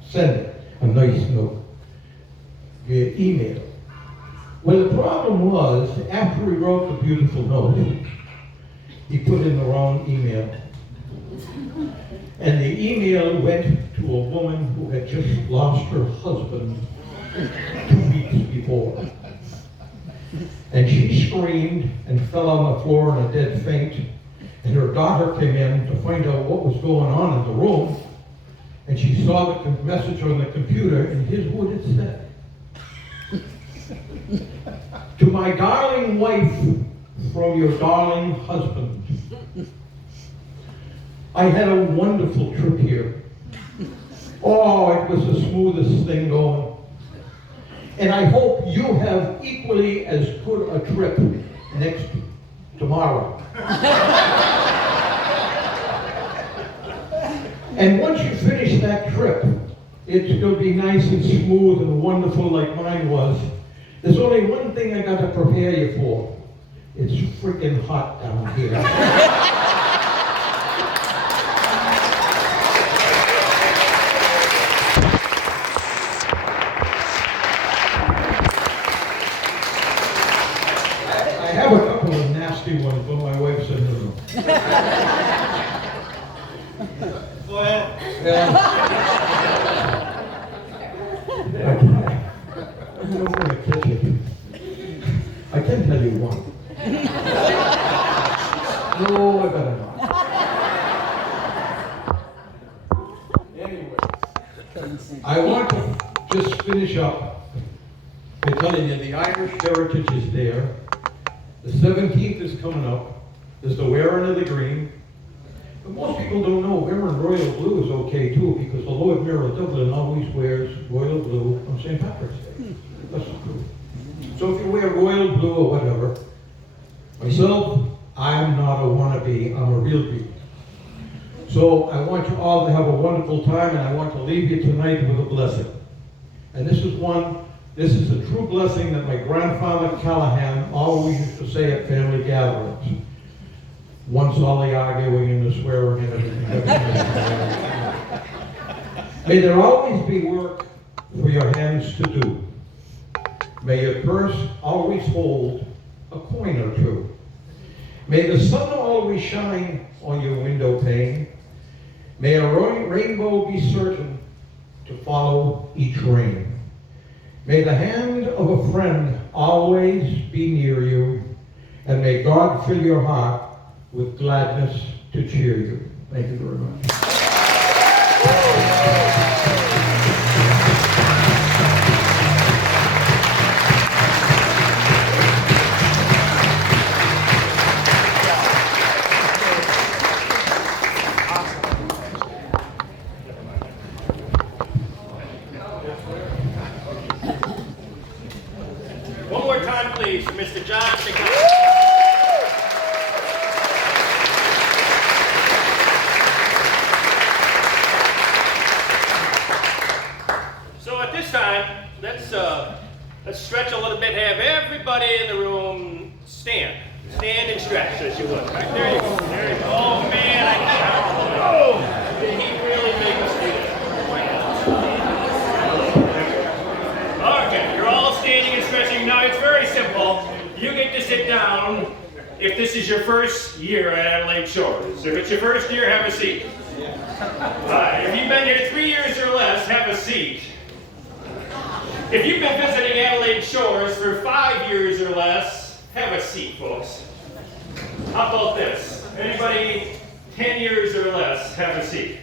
send it a nice note via email. Well, the problem was, after he wrote the beautiful note, he put in the wrong email. And the email went to a woman who had just lost her husband 2 weeks before. And she screamed and fell on the floor in a dead faint. And her daughter came in to find out what was going on in the room. And she saw the message on the computer, and here's what it said. To my darling wife from your darling husband. I had a wonderful trip here. Oh, it was the smoothest thing going. And I hope you have equally as good a trip tomorrow. And once you finish that trip, it's going to be nice and smooth and wonderful like mine was. There's only one thing I got to prepare you for. It's freaking hot down here. I have a couple of nasty ones, but my wife's in the room. Go ahead. Yeah. I'm going to catch it. I can tell you one. No, I better not. Anyway, I want to just finish up by telling you the Irish heritage is there. The 17th is coming up. There's the wearing of the green. But most people don't know wearing royal blue is okay too, because the Lord Mayor of Dublin always wears royal blue on St. Patrick's Day. That's true. So if you wear royal blue or whatever, myself, I'm not a wannabe, I'm a real bee. So I want you all to have a wonderful time, and I want to leave you tonight with a blessing. And this is a true blessing that my grandfather Callahan always used to say at family gatherings. Once all the arguing and the swearing and everything. May there always be work for your hands to do. May your purse always hold a coin or two. May the sun always shine on your window pane. May a rainbow be certain to follow each rain. May the hand of a friend always be near you, and may God fill your heart with gladness to cheer you. Thank you very much. fast as you would. Right, there you go. There you go. Oh man, oh, did he really make us do that? Okay, you're all standing and stretching. Now it's very simple. You get to sit down if this is your first year at Adelaide Shores. If it's your first year, have a seat. If you've been here 3 years or less, have a seat. If you've been visiting Adelaide Shores for 5 years or less, have a seat, folks. How about this? Anybody 10 years or less, have a seat.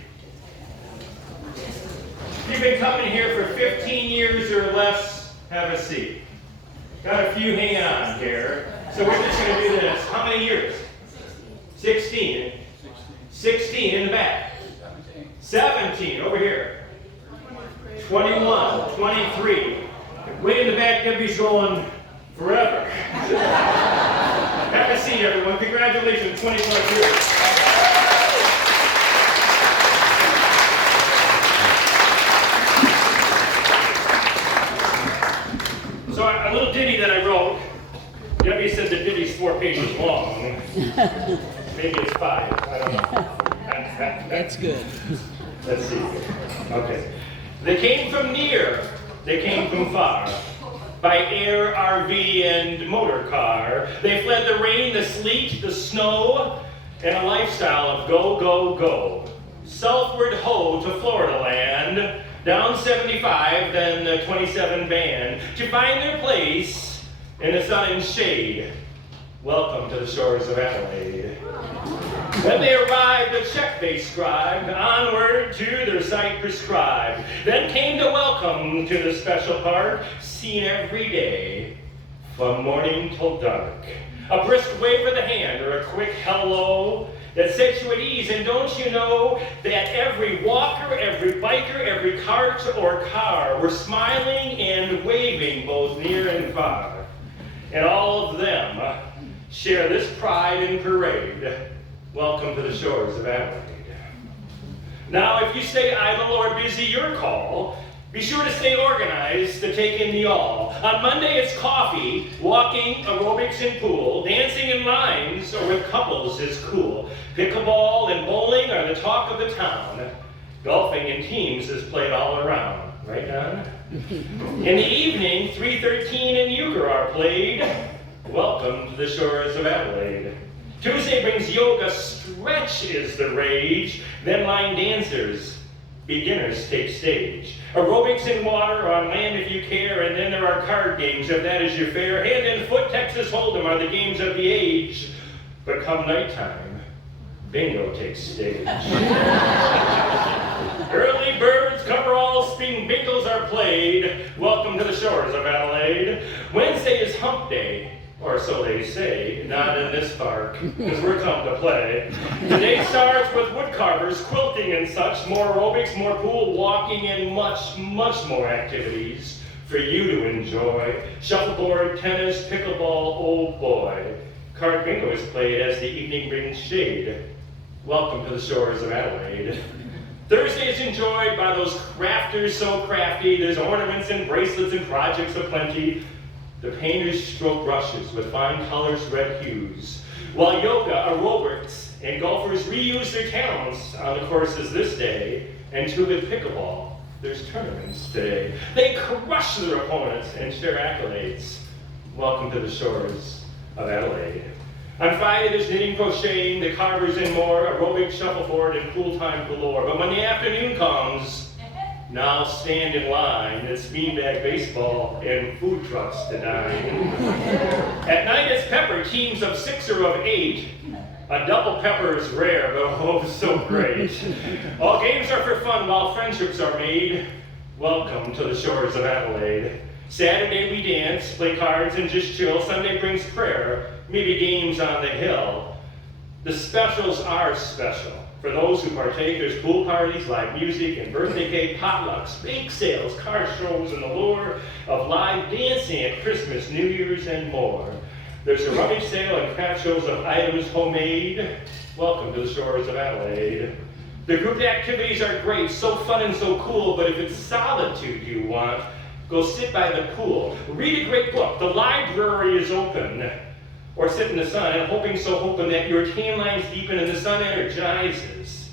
If you've been coming here for 15 years or less, have a seat. Got a few hanging on here. So we're just going to do this. How many years? 16. 16 in the back. 17 over here. 21, 23. Way in the back, Debbie's going forever. Have a seat, everyone. Congratulations, 20+ years. So a little ditty that I wrote. Debbie said the ditty's 4 pages long. Maybe it's 5. I don't know. That's good. Let's see. Okay. They came from near, they came from far. By air, RV, and motor car. They fled the rain, the sleet, the snow, and a lifestyle of go, go, go. Southward ho to Florida land, down 75, then the 27 band, to find their place in the sun and shade. Welcome to the shores of Adelaide. When they arrived, the check they scribed, onward to their site prescribed. Then came the welcome to the special park, seen every day, from morning till dark. A brisk wave of the hand or a quick hello that set you at ease. And don't you know that every walker, every biker, every cart or car were smiling and waving both near and far. And all of them share this pride and parade. Welcome to the shores of Adelaide. Now, if you stay idle or busy, your call. Be sure to stay organized to take in the all. On Monday, it's coffee, walking, aerobics, and pool. Dancing in lines or with couples is cool. Pickleball and bowling are the talk of the town. Golfing in teams is played all around. Right, Don? In the evening, 313 and euchre are played. Welcome to the shores of Adelaide. Tuesday brings yoga, stretch is the rage. Then line dancers, beginners take stage. Aerobics in water, on land if you care, and then there are card games if that is your fare. Hand and foot, Texas Hold'em are the games of the age. But come nighttime, bingo takes stage. Early birds, coveralls, spin bingos are played. Welcome to the shores of Adelaide. Wednesday is hump day. Or so they say, not in this park, because we're come to play. The day starts with wood carvers, quilting and such, more aerobics, more pool walking, and much, much more activities for you to enjoy. Shuffleboard, tennis, pickleball, oh boy. Card bingo is played as the evening brings shade. Welcome to the shores of Adelaide. Thursday is enjoyed by those crafters so crafty. There's ornaments and bracelets and projects aplenty. The painters stroke brushes with fine colors, red hues, while yoga, aerobics, and golfers reuse their talents on the courses this day. And too with pickleball, there's tournaments today. They crush their opponents and share accolades. Welcome to the shores of Adelaide. On Friday, there's knitting, crocheting, the carvers and more, aerobic, shuffleboard, and pool time galore. But when the afternoon comes, now stand in line, it's beanbag baseball and food trucks to dine. At night it's pepper, teams of 6 or of 8. A double pepper is rare, but oh, so great. All games are for fun while friendships are made. Welcome to the shores of Adelaide. Saturday we dance, play cards, and just chill. Sunday brings prayer, maybe games on the hill. The specials are special. For those who partake, there's pool parties, live music, and birthday cake, potlucks, bake sales, car shows, and the lure of live dancing at Christmas, New Year's, and more. There's a rummage sale and craft shows of items homemade. Welcome to the shores of Adelaide. The group activities are great, so fun and so cool, but if it's solitude you want, go sit by the pool. Read a great book. The library is open. or sit in the sun and hoping that your tan lines deepen and the sun energizes,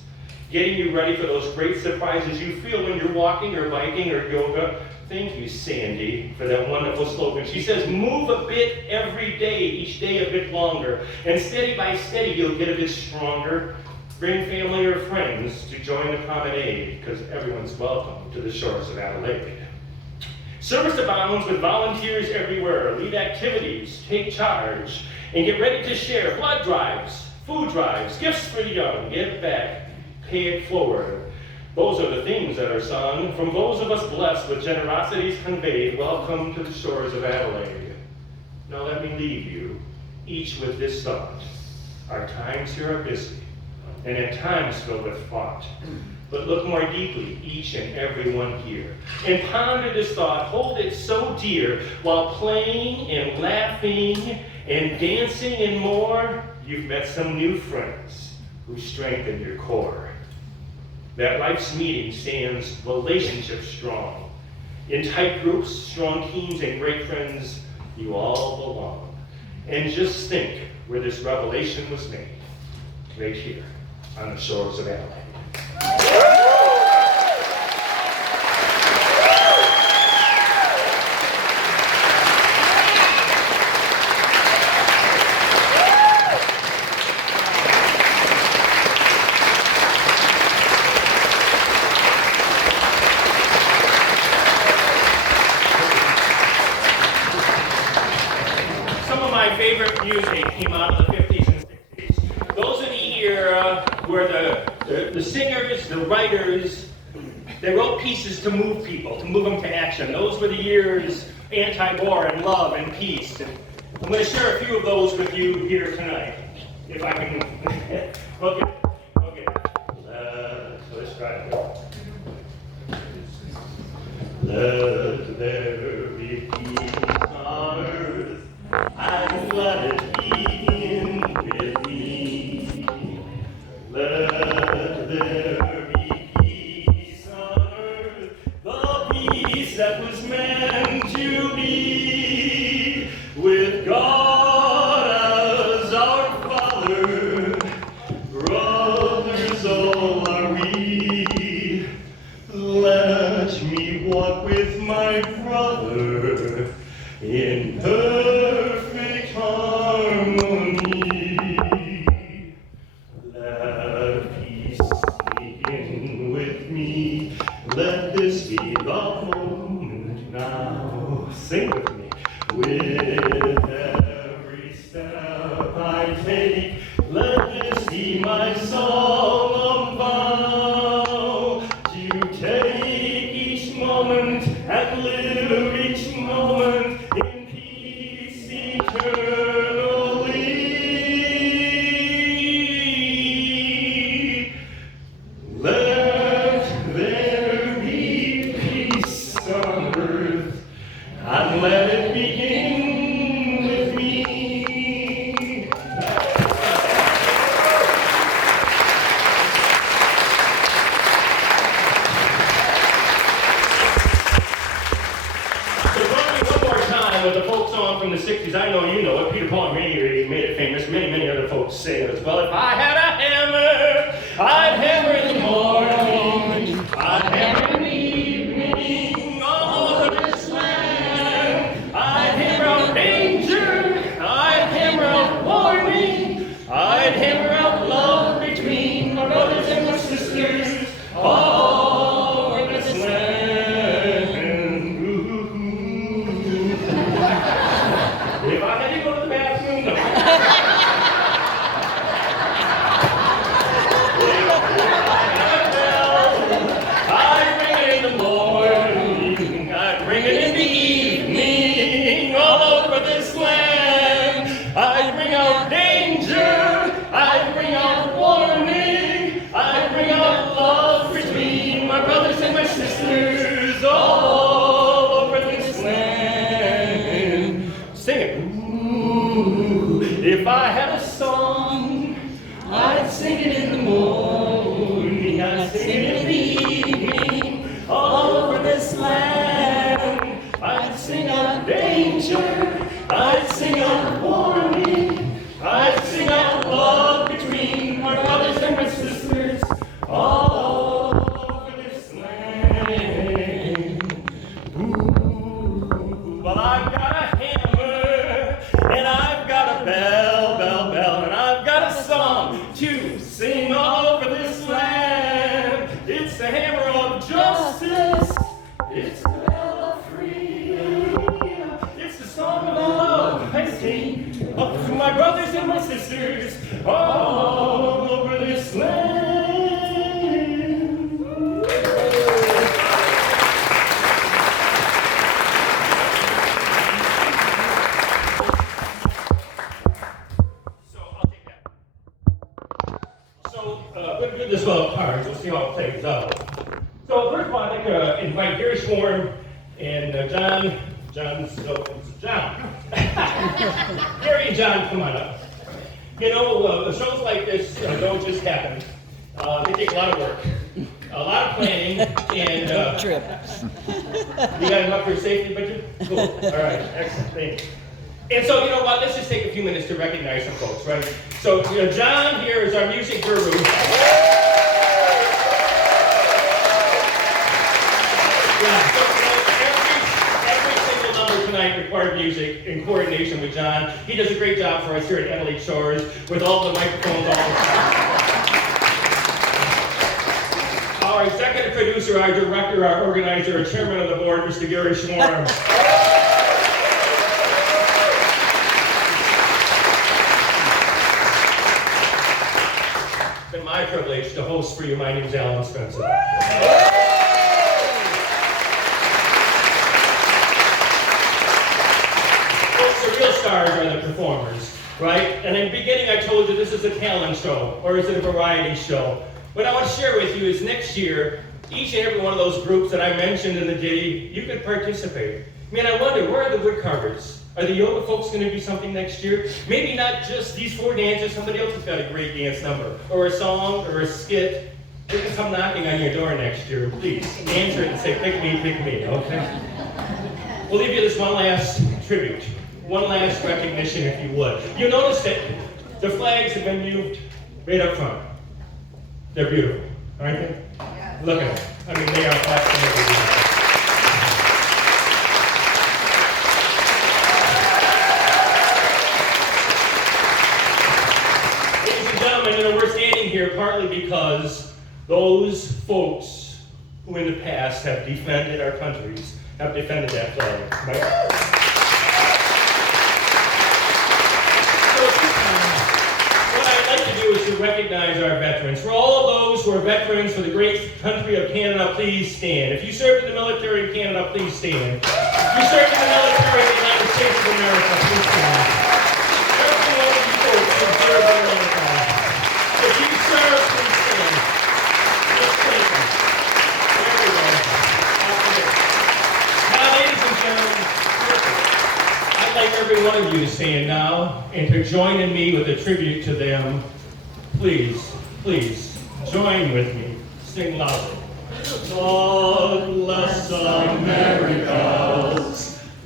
getting you ready for those great surprises you feel when you're walking or biking or yoga. Thank you, Sandy, for that wonderful slogan. She says, move a bit every day, each day a bit longer, and steady by steady you'll get a bit stronger. Bring family or friends to join the promenade, because everyone's welcome to the shores of Adelaide. Service abounds with volunteers everywhere. Lead activities, take charge, and get ready to share blood drives, food drives, gifts for the young, give back, pay it forward. Those are the themes that are sung from those of us blessed with generosities conveyed. Welcome to the shores of Adelaide. Now let me leave you, each with this thought. Our times here are busy, and at times filled with thought. But look more deeply, each and every one here, and ponder this thought, hold it so dear, while playing and laughing and dancing and more, you've met some new friends who strengthen your core. That life's meeting stands relationships strong. In tight groups, strong teams, and great friends, you all belong. And just think where this revelation was made, right here on the shores of Adelaide. Favorite music came out of the 50s and 60s. Those are the era where the singers, the writers, they wrote pieces to move people, to move them to action. Those were the years anti-war and love and peace. And I'm going to share a few of those with you here tonight, if I can. Okay. Let's try it. Let there be peace on earth, and let it begin with me. Let there be peace on earth, the peace that was meant to be, with God as our Father, brothers all are we. Let me walk with my brother in perfect harmony. Let peace begin with me. Let this be the moment now. Sing with me. With every step I take, let this be my solemn vow, to take each moment and live each moment in peace eternally. Let there be peace on earth, and let it begin with me. With the folk song from the 60s, I know you know it. Peter Paul and Mary made it famous. Many other folks say it as well. If I had a hammer, I'd hammer in the morning, I'd hammer in the evening, all over this land. I'd hammer out danger, I'd hammer out warning, I'd hammer out love between my brothers and my sisters, all over this land. If I had to go to the bathroom, no. to sing all over this land. It's the hammer of justice. It's the bell of freedom. It's the song of love I sing up to my brothers and my sisters all over this land. We're going to do this well cards. We'll see how it plays out. So first of all, I'd like to invite Gary Schwarm and John. Gary and John, come on up. You know, shows like this don't just happen. They take a lot of work, a lot of planning, and Trip. you got enough for safety, budget? Cool. All right, excellent. Thank you. And so, you know what, let's just take a few minutes to recognize some folks, right? So, you know, John here is our music guru. Yeah, so, you know, every single number tonight required music in coordination with John. He does a great job for us here at Adelaide Shores with all the microphones all the time. Our executive producer, our director, our organizer, our chairman of the board, Mr. Gary Schwarm. My privilege to host for you. My name is Alan Spencer. Folks, the real stars are the performers, right? And in the beginning I told you this is a talent show, or is it a variety show? What I want to share with you is next year, each and every one of those groups that I mentioned in the ditty, you could participate. I mean, I wonder, where are the woodcarvers? Are the yoga folks going to do something next year? Maybe not just these four dancers, somebody else has got a great dance number, or a song, or a skit. They can come knocking on your door next year. Please, answer it and say, pick me, okay? We'll leave you this one last tribute, one last recognition, if you would. You notice that the flags have been moved right up front. They're beautiful, aren't they? Look at them. I mean, they are fascinating. You know, we're standing here partly because those folks who in the past have defended our countries have defended that flag, right? So what I'd like to do is to recognize our veterans. For all of those who are veterans for the great country of Canada, please stand. If you served in the military in Canada, please stand. If you served in the military in the United States of America, please stand. Every one of you folks who served in America. If you serve, please stand. Let's take them. Everyone. Now, ladies and gentlemen, I'd like every one of you to stand now and to join in me with a tribute to them. Please, please, join with me. Sing loudly. God bless America's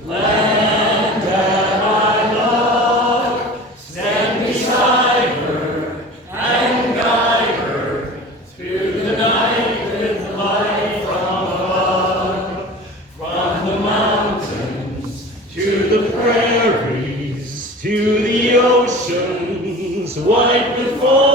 land that I love. Stand beside her and guide her through the night with light from above. From the mountains to the prairies to the oceans, white before